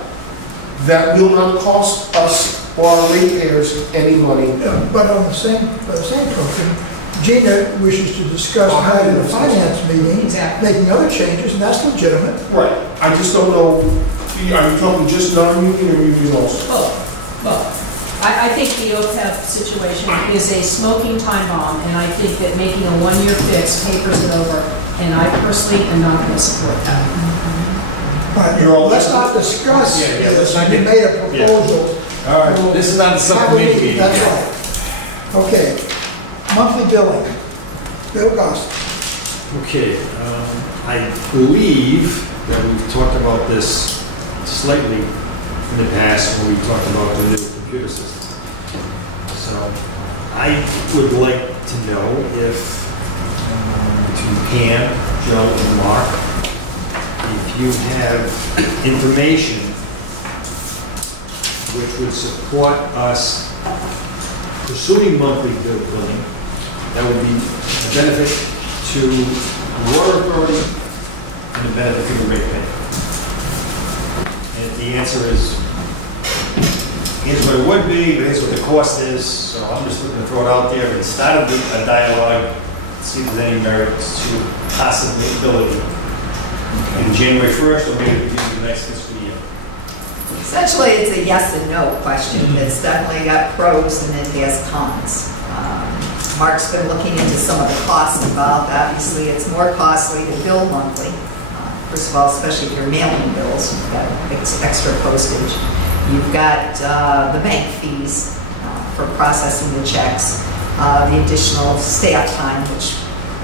that will not cost us or our ratepayers any money. Yeah, but on the same token, Gina wishes to discuss that in the finance meeting, Exactly. making other changes, and that's legitimate. Right. I just don't know, are you talking just non-union or union also? Well, I think the OPEB situation is a smoking time bomb, and I think that making a one-year fix papers it over, and I personally am not going to support that. But You're all- let's not discuss, Yeah, let's not you get- made a proposal. All right, this is not the subcommittee meeting. That's right. Okay, monthly billing. Bill Goss. Okay, I believe that we've talked about this slightly in the past when we talked about the new computer system. So I would like to know if, between Pam, Joe, and Mark, if you have information which would support us pursuing monthly billing that would be a benefit to the water authority and a benefit to the ratepayer. And if the answer is, here's what it would be, but here's what the cost is, so I'm just looking to throw it out there and start a dialogue, see if there's any merit to possibility In January 1st, or maybe the next fiscal year? Essentially, it's a yes and no question. It's definitely got pros and it has cons. Mark's been looking into some of the costs involved. Obviously, it's more costly to bill monthly. First of all, especially if you're mailing bills, you've got extra postage. You've got the bank fees for processing the checks, the additional staff time, which,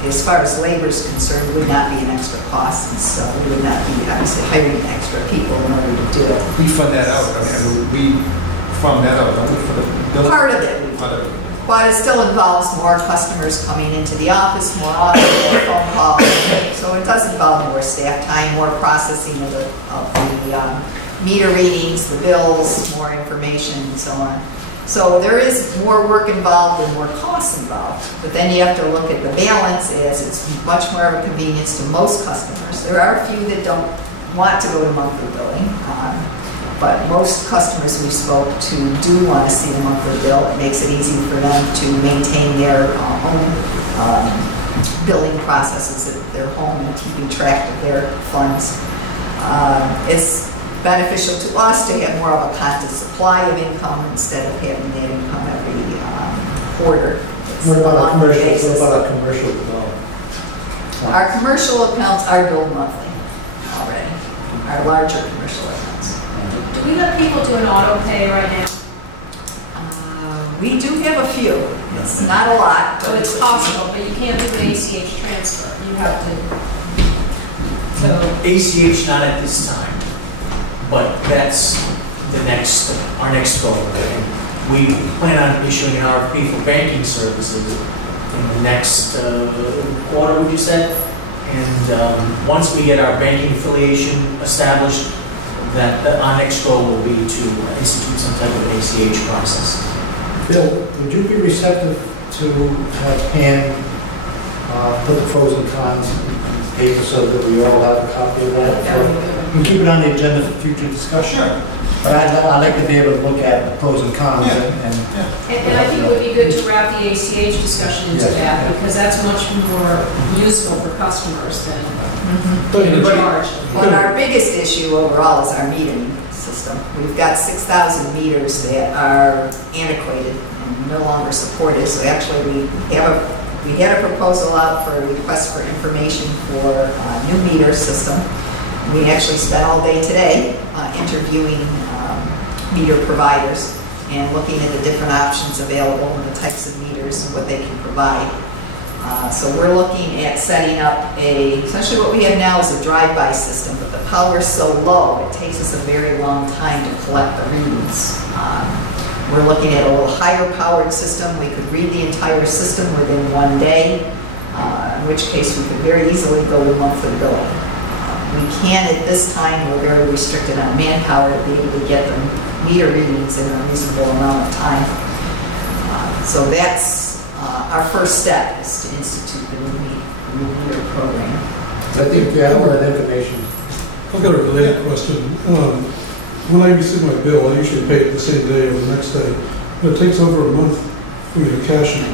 as far as labor is concerned, would not be an extra cost, and so we would not be obviously hiring extra people in order to do it. We fund that out, we fund that out, don't we, for the billing? Part of it. But it still involves more customers coming into the office more often, more phone calls. So it does involve more staff time, more processing of the meter readings, the bills, more information, and so on. So there is more work involved and more costs involved. But then you have to look at the balance as it's much more of a convenience to most customers. There are a few that don't want to go to monthly billing. But most customers we spoke to do want to see the monthly bill. It makes it easy for them to maintain their own billing processes at their home and keeping track of their funds. It's beneficial to us to have more of a constant supply of income instead of having that income every quarter. What about our commercial bill? Our commercial accounts are billed monthly already, our larger commercial accounts. Do we let people do an auto pay right now? We do have a few. It's not a lot. So it's possible, but you can't do an ACH transfer. You have to. So ACH not at this time, but that's our next goal. And we plan on issuing an RFP for banking services in the next quarter, would you say? And once we get our banking affiliation established, that our next goal will be to institute some type of ACH process. Bill, would you be receptive to have Pam put the pros and cons in paper so that we all have a copy of that? We keep it on the agenda for future discussion. Sure. But I'd like to be able to look at the pros and cons. And I think it would be good to wrap the ACH discussion into that, because that's much more useful for customers than charge. But our biggest issue overall is our metering system. We've got 6,000 meters that are antiquated and no longer supported. So actually we had a proposal out for a request for information for a new meter system. We actually spent all day today interviewing meter providers and looking at the different options available and the types of meters and what they can provide. So we're looking at setting up essentially what we have now is a drive-by system, but the power is so low, it takes us a very long time to collect the readings. We're looking at a little higher powered system. We could read the entire system within one day, in which case we could very easily go to monthly billing. We can at this time, we're very restricted on manpower to be able to get the meter readings in a reasonable amount of time. So that's our first step, is to institute the new meter program. I think we have all that information. I've got a related question. When I receive my bill, I usually pay it the same day or the next day, but it takes over a month for me to cash it.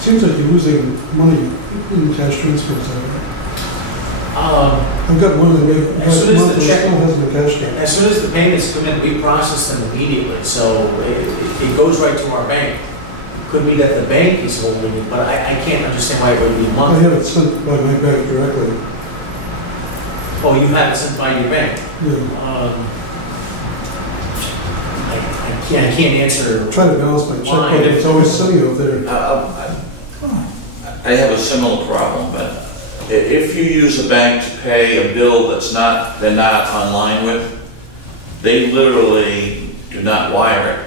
Seems like you're losing money in cash transfers. I've got one that as soon as the check still hasn't been cashed yet. As soon as the payments come in, we process them immediately. So it goes right to our bank. It could be that the bank is holding it, but I can't understand why it would be a I month. have it sent by my bank directly. Oh, you have it sent by your bank? Yeah. I can't answer. Try to balance my checkbook, it's always sitting out there. I have a similar problem, but if you use a bank to pay a bill they're not online with, they literally do not wire it.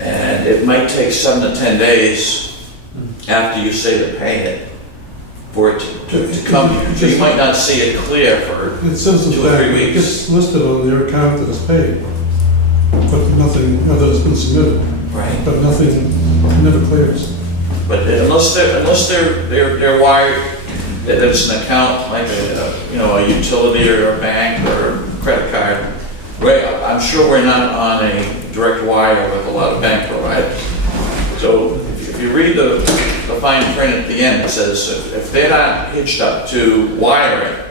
And it might take 7 to 10 days after you say to pay it for it to come here. So you might not see it clear for It says 2 or 3 it weeks. gets listed on their account that is paid, but nothing, that it's been submitted, Right. but nothing, never clears. But unless they're wired, that it's an account like a utility or a bank or a credit card. Right, I'm sure we're not on a direct wire with a lot of bank providers. So if if you read the fine print at the end, it says if they're not hitched up to wiring,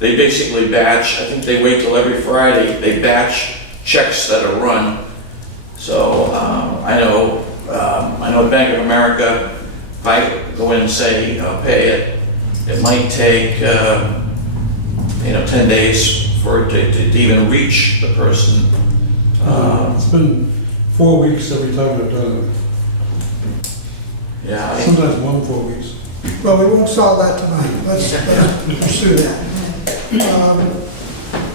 they basically batch, I think they wait till every Friday, they batch checks that are run. So I know Bank of America, if I go in and say, pay it, it might take 10 days for it to even reach the person. It's been 4 weeks every time I've done it. Yeah. Sometimes 4 weeks. Well, we won't solve that tonight. Let's pursue that.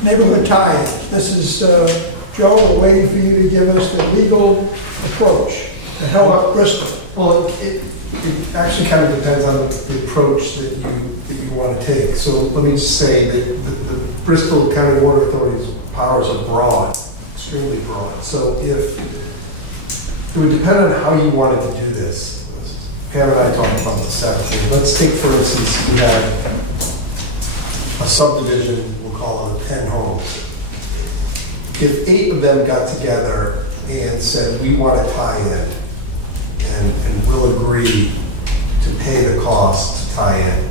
Neighborhood ties. This is, Joe, we're waiting for you to give us the legal approach to help Bristol. Well, it actually kind of depends on the approach that you want to take. So let me just say that the Bristol County Water Authority's powers are broad, extremely broad. So it would depend on how you wanted to do this. Pam and I talked about this afternoon. Let's take, for instance, we have a subdivision, we'll call it 10 homes. If 8 of them got together and said, we want to tie in, and we'll agree to pay the cost to tie in,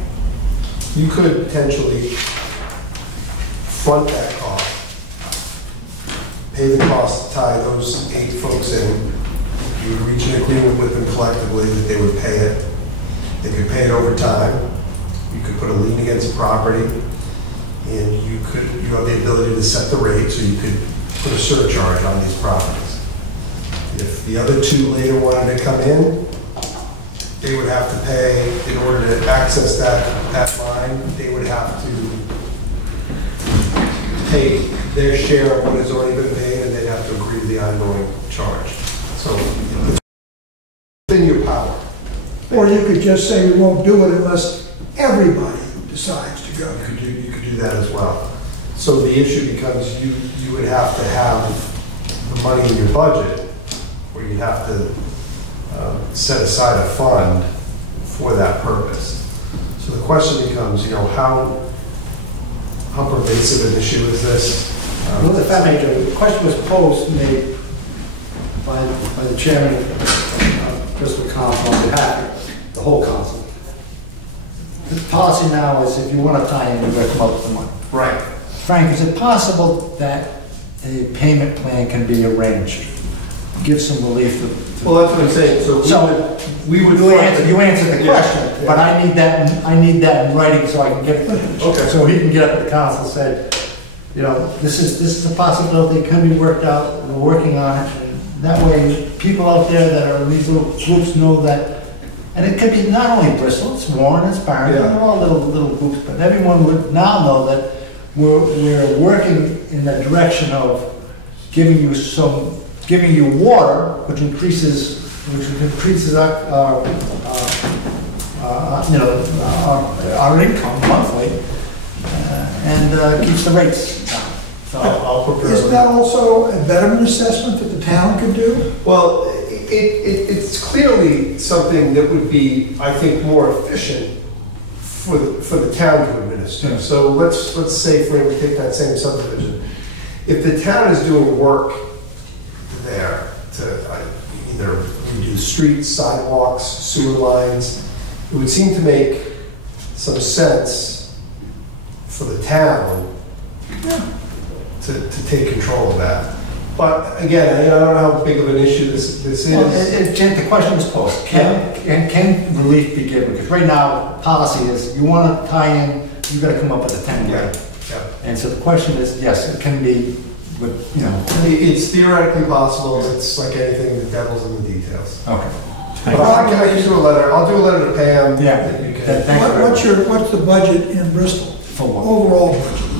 you could potentially front that cost, pay the cost to tie those 8 folks in. You would reach an agreement with them collectively that they would pay it. They could pay it over time. You could put a lien against the property, and you have the ability to set the rate, so you could put a surcharge on these properties. If the other 2 later wanted to come in, they would have to pay, in order to access that line, they would have to pay their share of what has already been paid, and they'd have to agree to the ongoing charge. So, within your power. Or you could just say we won't do it unless everybody decides to go. You could do that as well. So the issue becomes you would have to have the money in your budget, or you'd have to set aside a fund for that purpose. So the question becomes, how pervasive an issue is this? Well, if I may, the question was posed to me by the chairman of Bristol Council on behalf of the whole council. The policy now is if you want to tie in, you're going to come up with the money. Right. Frank, is it possible that a payment plan can be arranged? Give some relief to... Well, that's what I'm saying. So we would you answered the question, yeah. But I need that in writing so I can get it. Okay. So he can get up to the council and say, this is a possibility, it can be worked out, we're working on it. And that way, people out there that are in these little groups know that, and it could be not only Bristol, it's Warren, it's Barrington, they're all little groups, but everyone would now know that we're working in the direction of giving you water, which increases our income monthly, and keeps the rates down. So I'll prepare. Isn't that also a betterment assessment that the town could do? Well, it's clearly something that would be, I think, more efficient for the town to administer. Yeah. So let's say, for we take that same subdivision. If the town is doing work there to either redo streets, sidewalks, sewer lines, it would seem to make some sense for the town to take control of that. But again, I don't know how big of an issue this is. Well, the question is posed. Can relief be given? Because right now, policy is you want to tie in, you've got to come up with a 10 rate. Yeah. And so the question is, yes, it can be, It's theoretically possible. It's like anything, the devil's in the details. Okay. But I can do a letter. I'll do a letter to Pam. Yeah. That you can. What's the budget in Bristol? For what? Overall budget?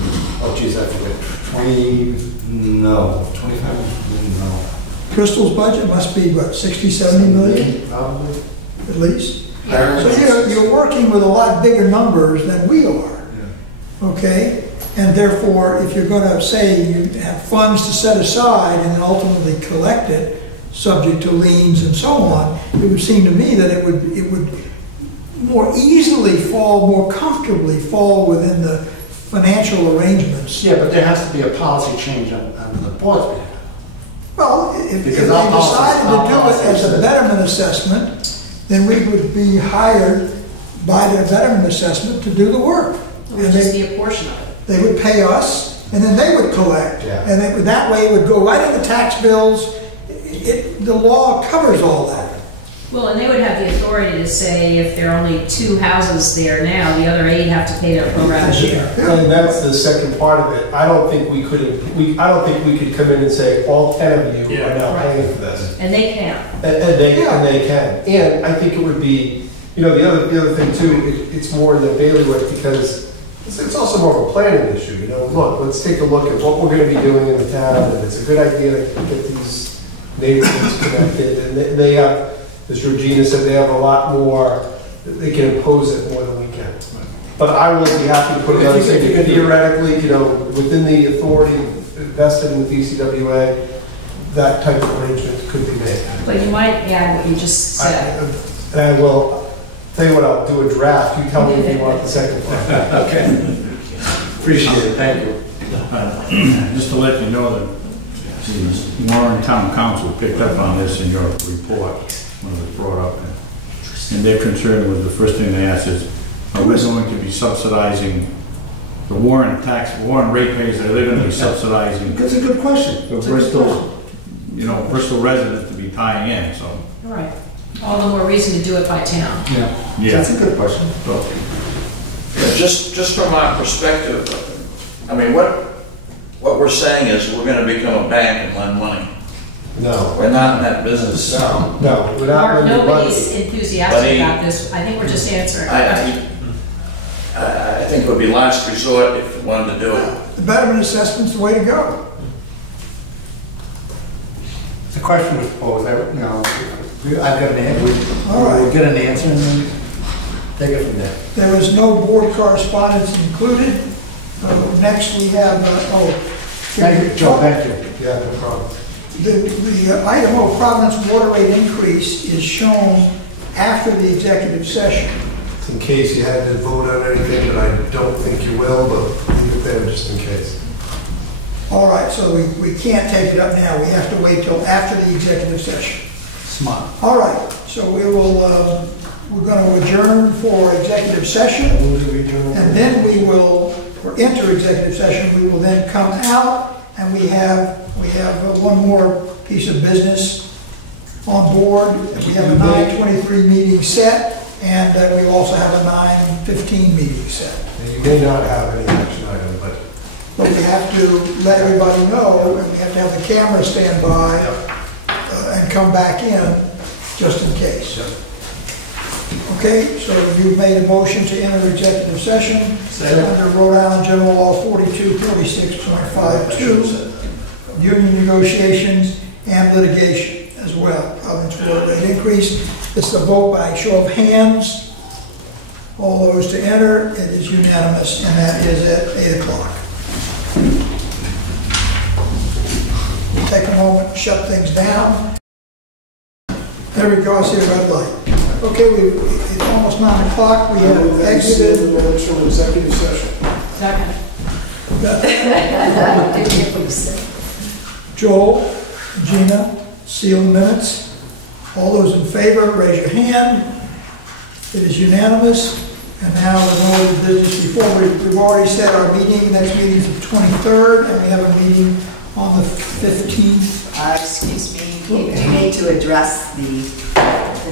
Oh, geez, I forget. 25, no. Bristol's budget must be, what, 60, 70 million Probably. at least? So you're working with a lot bigger numbers than we are, okay? And therefore, if you're going to say you have funds to set aside and then ultimately collect it, subject to liens and so on, it would seem to me that it would more easily more comfortably fall within the financial arrangements. Yeah, but there has to be a policy change on the board's behalf. Well, if they Because our policy- decided to do our it as policy a betterment assessment, then we would be hired by their betterment assessment to do the work. It would just be a portion of it. They would pay us, and then they would collect. Yeah. And that way it would go right in the tax bills. The law covers all that. Well, and they would have the authority to say if there are only 2 houses there now, the other 8 have to pay their pro rata share. And that's the second part of it. I don't think we could come in and say, all 10 of you are now paying for this. And they can. And they can. And I think it would be, the other thing too, it's more in the bailiwick because it's also more of a planning issue, Look, let's take a look at what we're gonna be doing in the town, and it's a good idea to get these neighborhoods connected, and they have, as Regina said, they have a lot more, they can impose it more than we can. But I will be happy to put another thing, theoretically, within the authority vested in the DCWA, that type of arrangement could be made. But you might add what you just said. And I will, tell you what, I'll do a draft, you tell me if you want the second part. Okay. Appreciate it, thank you. Just to let you know that the Warren Town Council picked up on this in your report when it was brought up. And their concern was, the first thing they asked is, are we going to be subsidizing the Warren ratepayers, are they going to be subsidizing That's a good question. the Bristol, Bristol residents to be tying in, so. All right. All the more reason to do it by town. Yeah. That's a good question. So, Just from our perspective, I mean, what we're saying is we're gonna become a bank and lend money. No. We're not in that business. No, we're not. Mark, really nobody's running. enthusiastic about this. I think we're just answering. I think it would be last resort if we wanted to do it. The betterment assessment's the way to go. The question was posed, I've got an answer. All right. We'll get an answer and then take it from there. There was no board correspondence included. Next, we have, Thank you, Joe, thank you. Yeah, no problem. The item of Providence water rate increase is shown after the executive session. In case you had to vote on anything, but I don't think you will, but leave it there just in case. All right, so we can't take it up now. We have to wait till after the executive session. Smart. All right, so we will, we're going to adjourn for executive session. And then we will, for inter-executive session, we will then come out and we have one more piece of business on board. We have a 9:23 meeting set, and we also have a 9:15 meeting set. And you may not have any action item, but But we have to let everybody know, and we have to have the camera stand by and come back in just in case. Okay, so you've made a motion to enter executive session under Rhode Island General Law 4246.52, union negotiations and litigation as well. Providence water rate increase. It's a vote by show of hands. All those to enter, it is unanimous, and that is at 8 o'clock. We'll take a moment, shut things down. There we go, I see a red light. Okay, it's almost 9 o'clock, we have exited. the minutes from executive session. Second. Joel, Gina, seal the minutes. All those in favor, raise your hand. It is unanimous. And now the order of business before we've already set our meeting. Next meeting is the 23rd, and we have a meeting on the 15th. Excuse me, we need to address the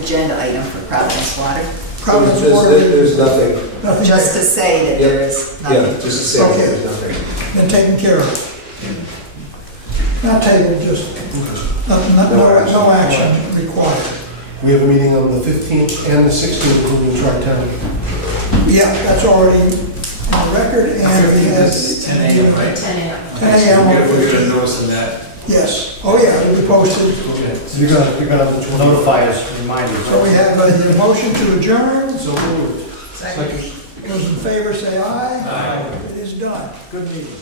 agenda item for Providence Water. Providence water. There's nothing. Nothing Just there. to say that there is nothing. Yeah, just to say Okay. there's nothing. Been taken care of. Not tabled, just no action required. We have a meeting on the 15th and the 16th, including Tri-Town. Yeah, that's already on record, and we have 10 a.m., right? 10 a.m. 10 a.m. We're gonna notice that. Yes. Oh, yeah, it'll be posted. You're gonna notify us, remind us. So we have the motion to adjourn. So moved. Those in favor say aye. Aye. It is done. Good meeting.